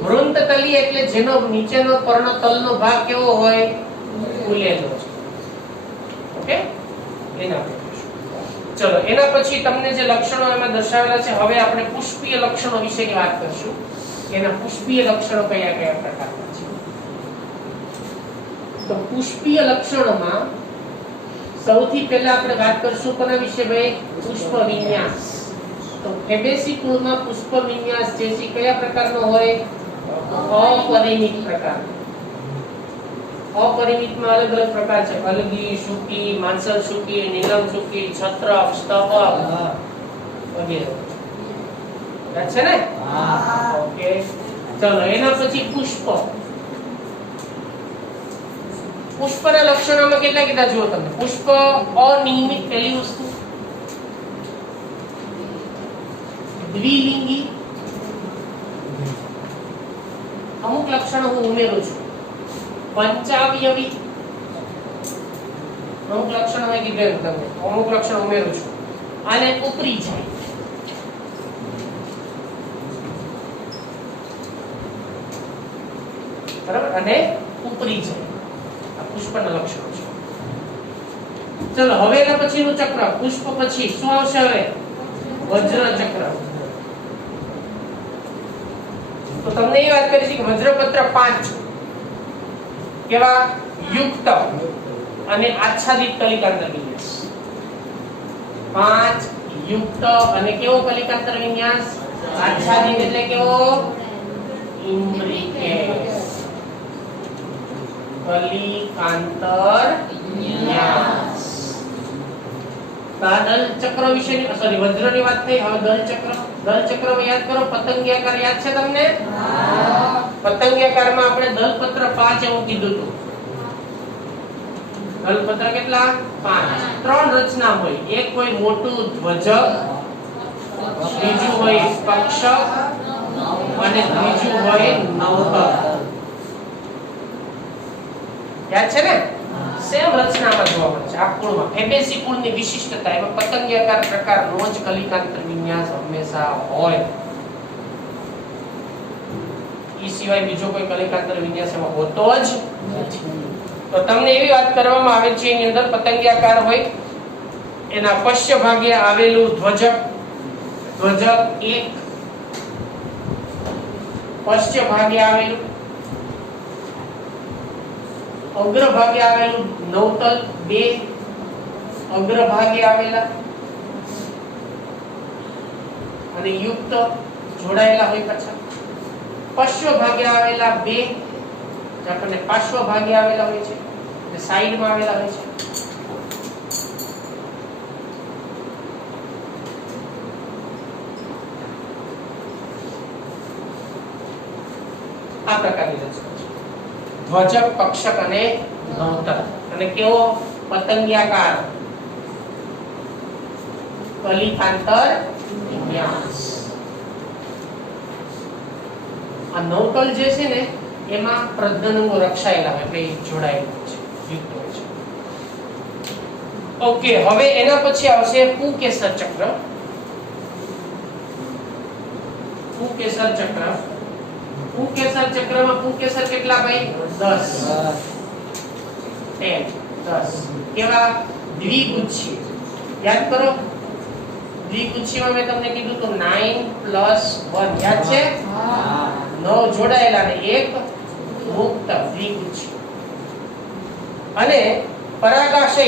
વૃંતતલી એટલે જેનો નીચેનો પર્ણતલનો ભાગ કેવો હોય? ફૂલેલો છે. ઓકે, એના ચલો એના પછી તમને જે લક્ષણો એમાં દર્શાવેલા છે, હવે આપણે પુષ્પીય લક્ષણો વિશેની વાત કરશું. એના પુષ્પીય લક્ષણો કયા કયા પ્રકારના છે? તો પુષ્પીય લક્ષણોમાં સૌથી પહેલા આપણે વાત કરશું કોના વિશે ભાઈ? પુષ્પ વિન્યાસ. તો ફેબેસી કુળમાં પુષ્પ વિન્યાસ જે છે કયા પ્રકારનો હોય? અપરિમિત પ્રકાર. અપરિમિતમાં અલગ અલગ પ્રકાર છે. અલગી, શુકી, માંસલ શુકી, નીલમ શુકી, છત્રક, સ્તબક વગેરે. યાદ છે ને? હા. ઓકે, ચલો એના પછી પુષ્પ. પુષ્પના લક્ષણોમાં કેટલા કેટલા જુઓ તમે. પુષ્પ અનિયમિત, પહેલી વસ્તુ. દ્વિલિંગી. અમુક લક્ષણો હું ઉમેરું છું. પંચાવયવી. અમુક લક્ષણો મેં કીધું તમને, અમુક લક્ષણો ઉમેરું છું. અને ઉપરી જાય. બરાબર? અને ઉપરી જાય. આ પુષ્પના લક્ષણો છે. ચલો હવે એના પછીનું ચક્ર. પુષ્પ પછી શું આવશે? હવે વજ્ર ચક્ર. તો તમને એ વાત કરી છે કે વજ્રપત્ર 5 કેવા? યુક્ત અને આચ્છાદિત કલિકાંતર વિન્યાસ. 5 યુક્ત અને કેવો કલિકાંતર વિન્યાસ? આચ્છાદિત એટલે કેવો? ઇમ્બ્રિકેટ કલિકાંતર વિન્યાસ. દલ ચક્ર વિશેની વજ્રની વાત થઈ. હવે દલ ચક્ર. દલ ચક્રમાં યાદ કરો, પતંગિયાકાર યાદ છે તમને? હા. પતંગિયાકારમાં આપણે દલપત્ર 5 એવું કીધું હતું. દલપત્ર કેટલા? 5. 3 રચના હોય. એક હોય મોટું ધ્વજક, બીજું હોય સ્પક્ષક અને ત્રીજું હોય નવતલ. યાદ છે ને? સેમ રચનામાં જોવા મળે છે આ કુળમાં. ફેબેસી કુળની વિશિષ્ટતા એમાં પતંગિયાકાર પ્રકારનો જ કલિકાંતર વિન્યાસ હંમેશા હોય. ઈ સિવાય બીજો કોઈ કલિકાંતર વિન્યાસ એમાં હોતો જ નથી. તો તમને એવી વાત કરવામાં આવે છે એની અંદર પતંગિયાકાર હોય. એના પશ્ચ ભાગે આવેલું ધ્વજક, ધ્વજક 1, પશ્ચ ભાગે આવેલું, અગ્ર ભાગે આવેલું નવતલ 2, અગ્ર ભાગે આવેલા અને યુક્ત જોડાયેલા હોય. પાછા પશ્વ ભાગે આવેલા 2, આપણને પાર્શ્વ ભાગે આવેલા હોય છે અને સાઈડમાં આવેલા હોય છે. આ પ્રકારની રચના છે. ધ્વજક, પક્ષક અને નવતલ. અને કેવો? પતંગિયાકાર કલિકાંતર વિન્યાસ. આ નવતલ જે છે ને એમાં પ્રજનન અંગો રક્ષાયેલા હોય એટલે જોડાયેલા છે, યુક્ત હોય છે. ઓકે, હવે એના પછી આવશે પુકેસર ચક્ર. પુકેસર ચક્ર. પુકેસર ચક્રમાં પુકેસર કેટલા ભાઈ? 10. 10. કેવા? દ્વિગુચ્છીય. યાદ કરો, દ્વિગુચ્છીયમાં મેં તમને કીધું તો 9 + 1 યાદ છે? 9 જોડાયેલા ને એક મુક્ત દ્વિગુચ્છીય. અને પરાગાશય.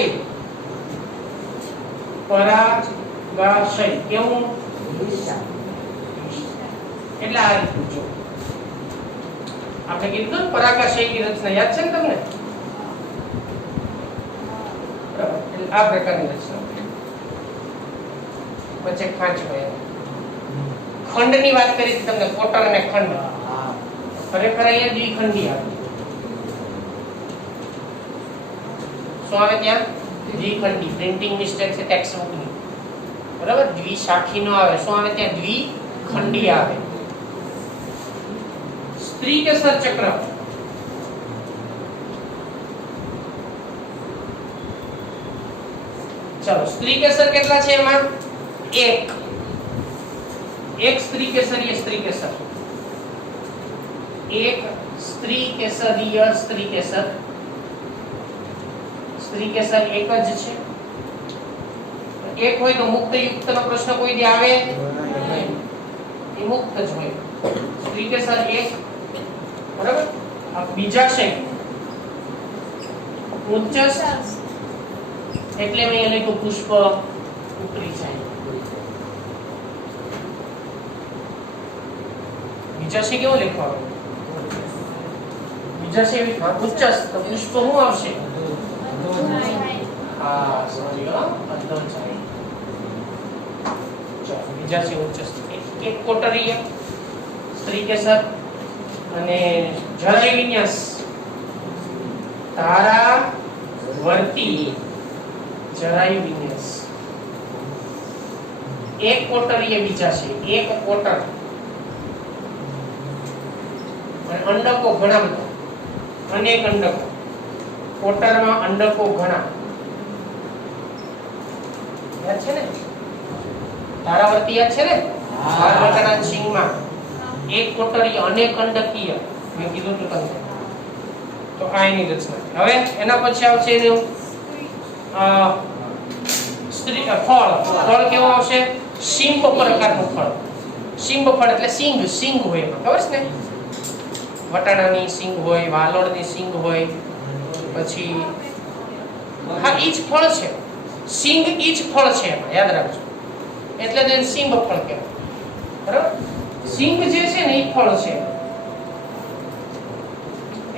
પરાગાશય કેવું? એટલે આ રીતનું જો આપણે કીધું ને પરાગાશયની રચના યાદ છે ને તમને? આ પ્રકારની રચના વચ્ચે ખાંચ હોય. ખંડની વાત કરી હતી તમને, કોટર અને ખંડ. ખરેખર અહીંયા દ્વિખંડી આવે. શું આવે ત્યાં? દ્વિખંડી. પ્રિન્ટિંગ મિસ્ટેક છે ટેક્સ્ટ બુકની, બરાબર? દ્વિશાખી નો આવે. શું આવે ત્યાં? દ્વિખંડી આવે. સ્ત્રીકેસર ચક્ર. ચલો, સ્ત્રીકેસર કેટલા છે એમાં? એક સ્ત્રીકેસરીય સ્ત્રીકેસર. એક સ્ત્રીકેસરીય સ્ત્રીકેસર. સ્ત્રીકેસર એક જ છે. એક હોય તો મુક્ત યુક્તનો પ્રશ્ન કોઈ દી આવે? એ મુક્ત જ હોય. સ્ત્રીકેસર એક, બરાબર? આ બીજાશય ઉચ્ચસ્થ એટલે મેં એને લખ્યું પુષ્પ ઉપરી જાય. બીજાશય કેવો લખવાનો? બીજાશય ઉચ્ચસ્થ તો પુષ્પ શું આવશે? હા, સમજી ગયો. અધો જાય. ચલો, બીજાશય ઉચ્ચસ્થ. એક કોટરીય સ્ત્રીકેસર અને જરાય વિન્યાસ તારા વર્તી જરાય વિન્યાસ. એક કોટરીય બીજાશય. એક કોટર અને અંડકો ઘણા બધા. અનેક અંડકો. કોટરમાં અંડકો ઘણા. યાદ છે ને? તારાવર્તી યાદ છે ને? બાળવટાના સિંહમાં એક કોટરીય અનેક અંડકીય મેં કીધું તો તમને. તો આ એની રચના. હવે એના પછી આવશે એનું સ્ત્રી ફળ. ફળ કેવો આવશે? સિંહ પ્રકારનું ફળ. સિંહ ફળ એટલે સિંગ. સિંગ હોય એમાં, ખબર છે ને? વટાણાની સિંગ હોય, વાલોળની સિંગ હોય, પછી હા ઈ જ ફળ છે. સિંગ ઈ જ ફળ છે એમાં, યાદ રાખજો. એટલે તેને સિંહ ફળ કહેવાય, બરાબર? સિંગ જે છે ને ઈ ફળ છે,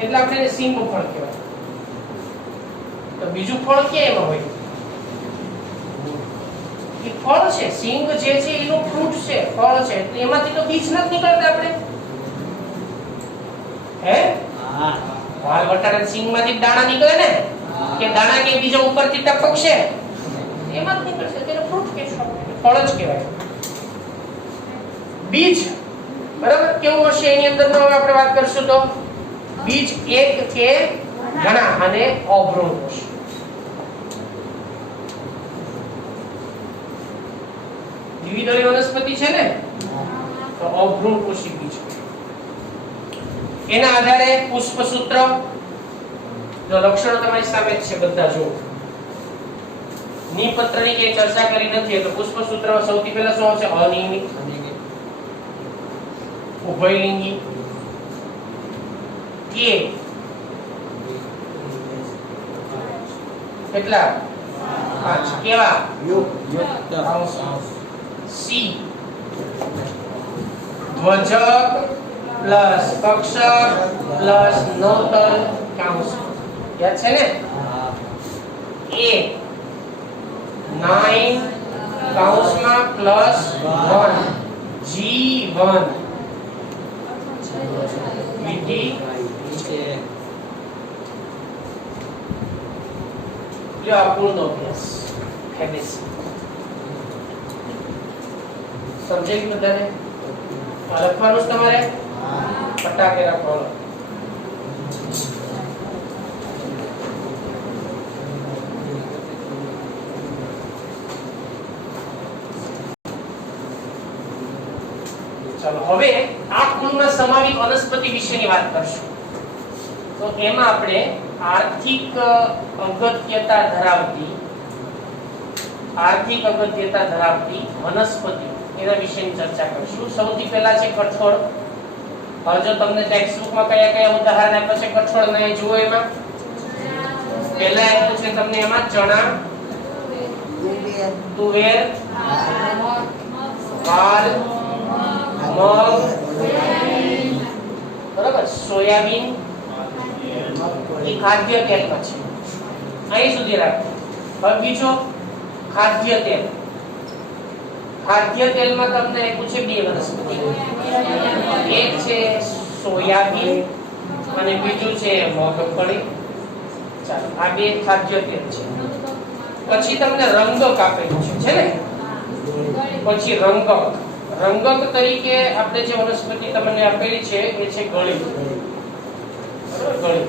એટલે આપણે એને સિંગ ફળ કહેવાય. તો બીજું ફળ ક્યાં એમાં હોય? ઈ ફળ છે. સિંગ જે છે એનું ફ્રૂટ છે, ફળ છે. એટલે એમાંથી તો બીજ નથી નીકળતા આપણે. હે? વાલ વટાણા સિંગમાંથી દાણા નીકળે ને? કે દાણા કે બીજા ઉપરથી ટપકશે? એમાં જ નીકળશે. તેને ફ્રૂટ કહેશું, ફળ જ કહેવાય. બીજ, બરાબર? કેવું હશે એની અંદરનો હવે આપણે વાત કરશું તો બીજ એક કે ઘણા અને અભ્રૂણ હશે. દ્વિદળી વનસ્પતિ છે ને, તો અભ્રૂણ કોશી બીજ. એના આધારે પુષ્પસૂત્ર. જો લક્ષણો તમારી સામે જ છે બધા, જો નિપત્રની કે ચર્ચા કરી નથી એટલે પુષ્પસૂત્રમાં સૌથી પહેલા શું આવશે? અનિયમિત, ઉભયલિંગી, કે કેટલા? 5. કેવા? યુક્ત. સી ધ્વજક પ્લસ કક્ષક પ્લસ નોતલ કાઉસ. યાદ છે ને? એ 9 કાઉસમાં પ્લસ 1 G1 વિટી યો પૂર્ણ અભ્યાસ કેમિસ્ટ્રી. સમજાય બધાને? લખવાનું છે તમારે? ફટાકે રાખવાનું. ચલો હવે આ કુળમાં સમાવિત વનસ્પતિ વિશેની વાત કરશું. તો એમાં આપણે આર્થિક અગત્યતા ધરાવતી વનસ્પતિ એના વિશેની ચર્ચા કરીશું. સૌથી પહેલા છે કઠોળ. હવે જો તમને ટેક્સ્ટબુકમાં કયા કયા ઉદાહરણ આપ્યા છે કઠોળના એ જુઓ. એમાં પહેલા આપ્યું છે તમને એમાં ચણા, તુવેર, વાલ, મગ, બરાબર, સોયાબીન એ ખાદ્ય તેલમાં છે. અહીં સુધી રાખો. હવે બીજો ખાદ્ય તેલ. ખાદ્ય તેલમાં તમને આપ્યું છે બે વનસ્પતિ. એક છે સોયાબીન અને બીજું છે મગફળી. ચાલો આ બે ખાદ્ય તેલ છે. પછી તમને રંગક આપેલું છે ને. પછી રંગક તરીકે આપણે જે વનસ્પતિ તમને આપેલી છે એ છે ગળી. બરાબર, ગળી.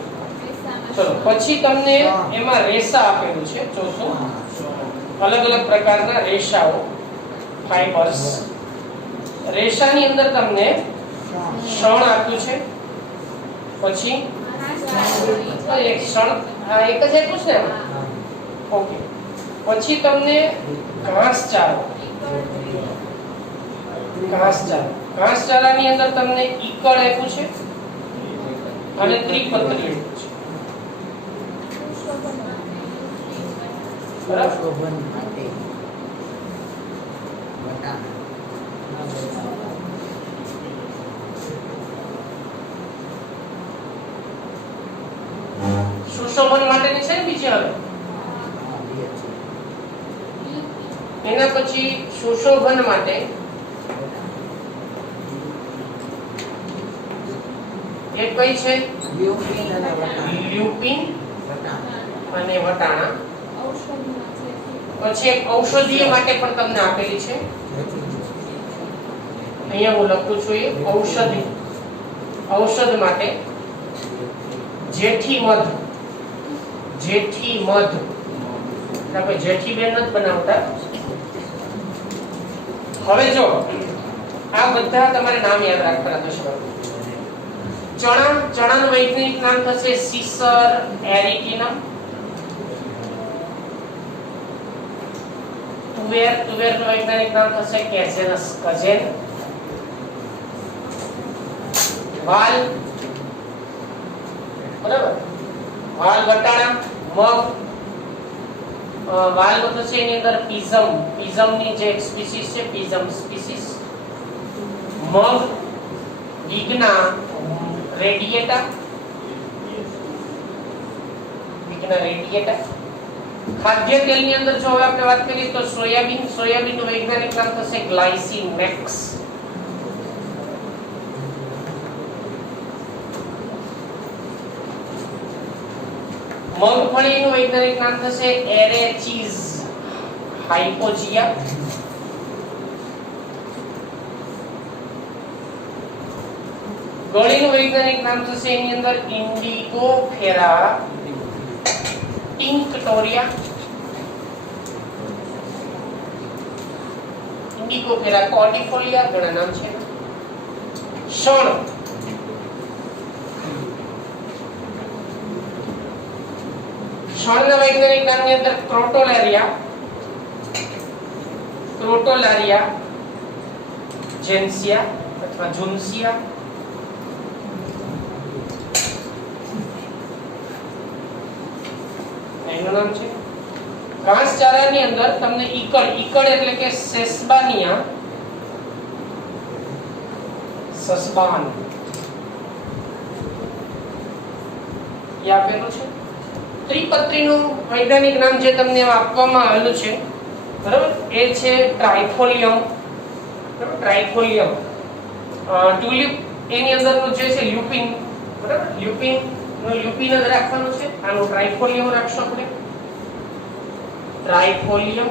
ચલો પછી તમને એમાં રેસા આપેલું છે. ચોથું અલગ અલગ પ્રકારના રેસાઓ, ફાઇબર્સ. રેસાની અંદર તમને શણ આપ્યું છે. પછી એક શણ, હા એક જ આપ્યું છે ને. ઓકે. પછી તમને ઘાસચારો. ઘાસચારાની અંદર તમને ઈકળ આપ્યું છે અને ત્રિપત્રી આપ્યું છે. સુશોભન માટેની છે ને બીજી. હવે એના પછી સુશોભન માટે એક કઈ છે લ્યુપિન અને વટાણા. પછી એક ઔષધીય માટે પણ તમને આપેલી છે. અહીંયા હું લખું છું એ ઔષધ માટે જેઠી મધ. આપણે જેઠી બેન નથી બનાવતા. હવે જો આ બધા તમારે નામ યાદ રાખવાના થશે. ચણાનું વૈજ્ઞાનિક નામ થશે સિસર એરિટિનમ. તુવેરનું વૈજ્ઞાનિક નામ થશે કેસેનસ કજેન. વાલ, બરાબર, વાલ વટાણા. મગ, વાલ થશે એની અંદર પીઝમની જે એક સ્પીસીસ છે, પીઝમ સ્પીસીસ. મગ, વિગ્ના રેડિયેટા. ખાદ્ય તેલની અંદર જો હવે આપણે વાત કરીએ તો સોયાબીનનું વૈજ્ઞાનિક નામ થશે ગ્લાયસિન મેક્સ. મગફળીનું વૈજ્ઞાનિક નામ થશે એરેચીઝ હાઇપોજિયા. ગળીનું વૈજ્ઞાનિક નામ થશે એની અંદર ઇન્ડિગોફેરા ટિંક્ટોરિયા. ઇન્ડિગોફેરા કોર્ડિફોલિયા ઘણા નામ છે. શણના વૈજ્ઞાનિક નામની અંદર ક્રોટોલારિયા જેન્સિયા અથવા જુન્સિયા. એનું નામ છે. ઘાસચારાની અંદર તમને ઈકળ એટલે કે સેસ્બાનિયા સસ્બાન એ આપેલું છે. ત્રિપત્રીનું વૈજ્ઞાનિક નામ જે તમને આપવામાં આવેલું છે, બરાબર, એ છે ટ્રાઇફોલિયમ. ટ્યુલિપ એની અંદરનું જે છે લ્યુપિન, બરાબર, લ્યુપિન જ રાખવાનું છે. આનું ટ્રાઇફોલિયમ રાખશો આપણે. ટ્રાઇફોલિયમ.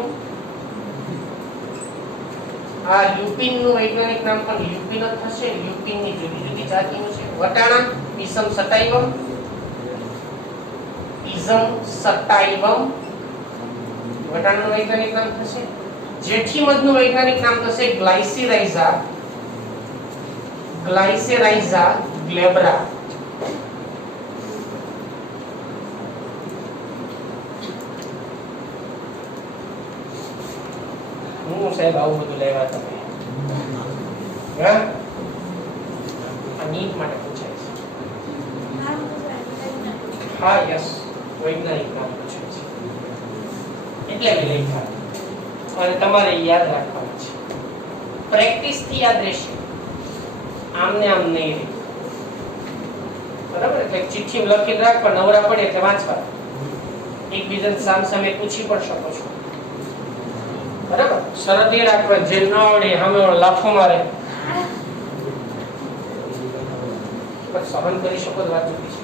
આ લ્યુપિનનું વૈજ્ઞાનિક નામ પણ લ્યુપિન જ થશે. લ્યુપિનની જુદી જુદી જાતિનું છે. વટાણા પીસમ સટાઇવમ. વટાણાનું વૈજ્ઞાનિક નામ થશે. જેઠી મધનું વૈજ્ઞાનિક નામ થશે ગ્લાયસિરાઇઝા ગ્લાયસેરાઇઝા ગ્લેબ્રા. હું સાહેબ આવું બધું લેવા તમે હા આ નીટ માટે પૂછાય છે. હા યસ વૈજ્ઞાનિક નામ પૂછાય છે એટલે મેં લખ્યા અને તમારે યાદ રાખવાનું છે. પ્રેક્ટિસ થી યાદ રહેશે, આમને આમ નહીં રહે. બરાબર? એટલે ચિઠ્ઠી લખી રાખવા, નવરા પડે એટલે વાંચવા, એકબીજાને સામસામે પૂછી પણ શકો છો. બરાબર? શરત એ રાખવા જે ન આવડે સામે લાફો મારે પણ સહન કરી શકો તો વાત જુદી છે.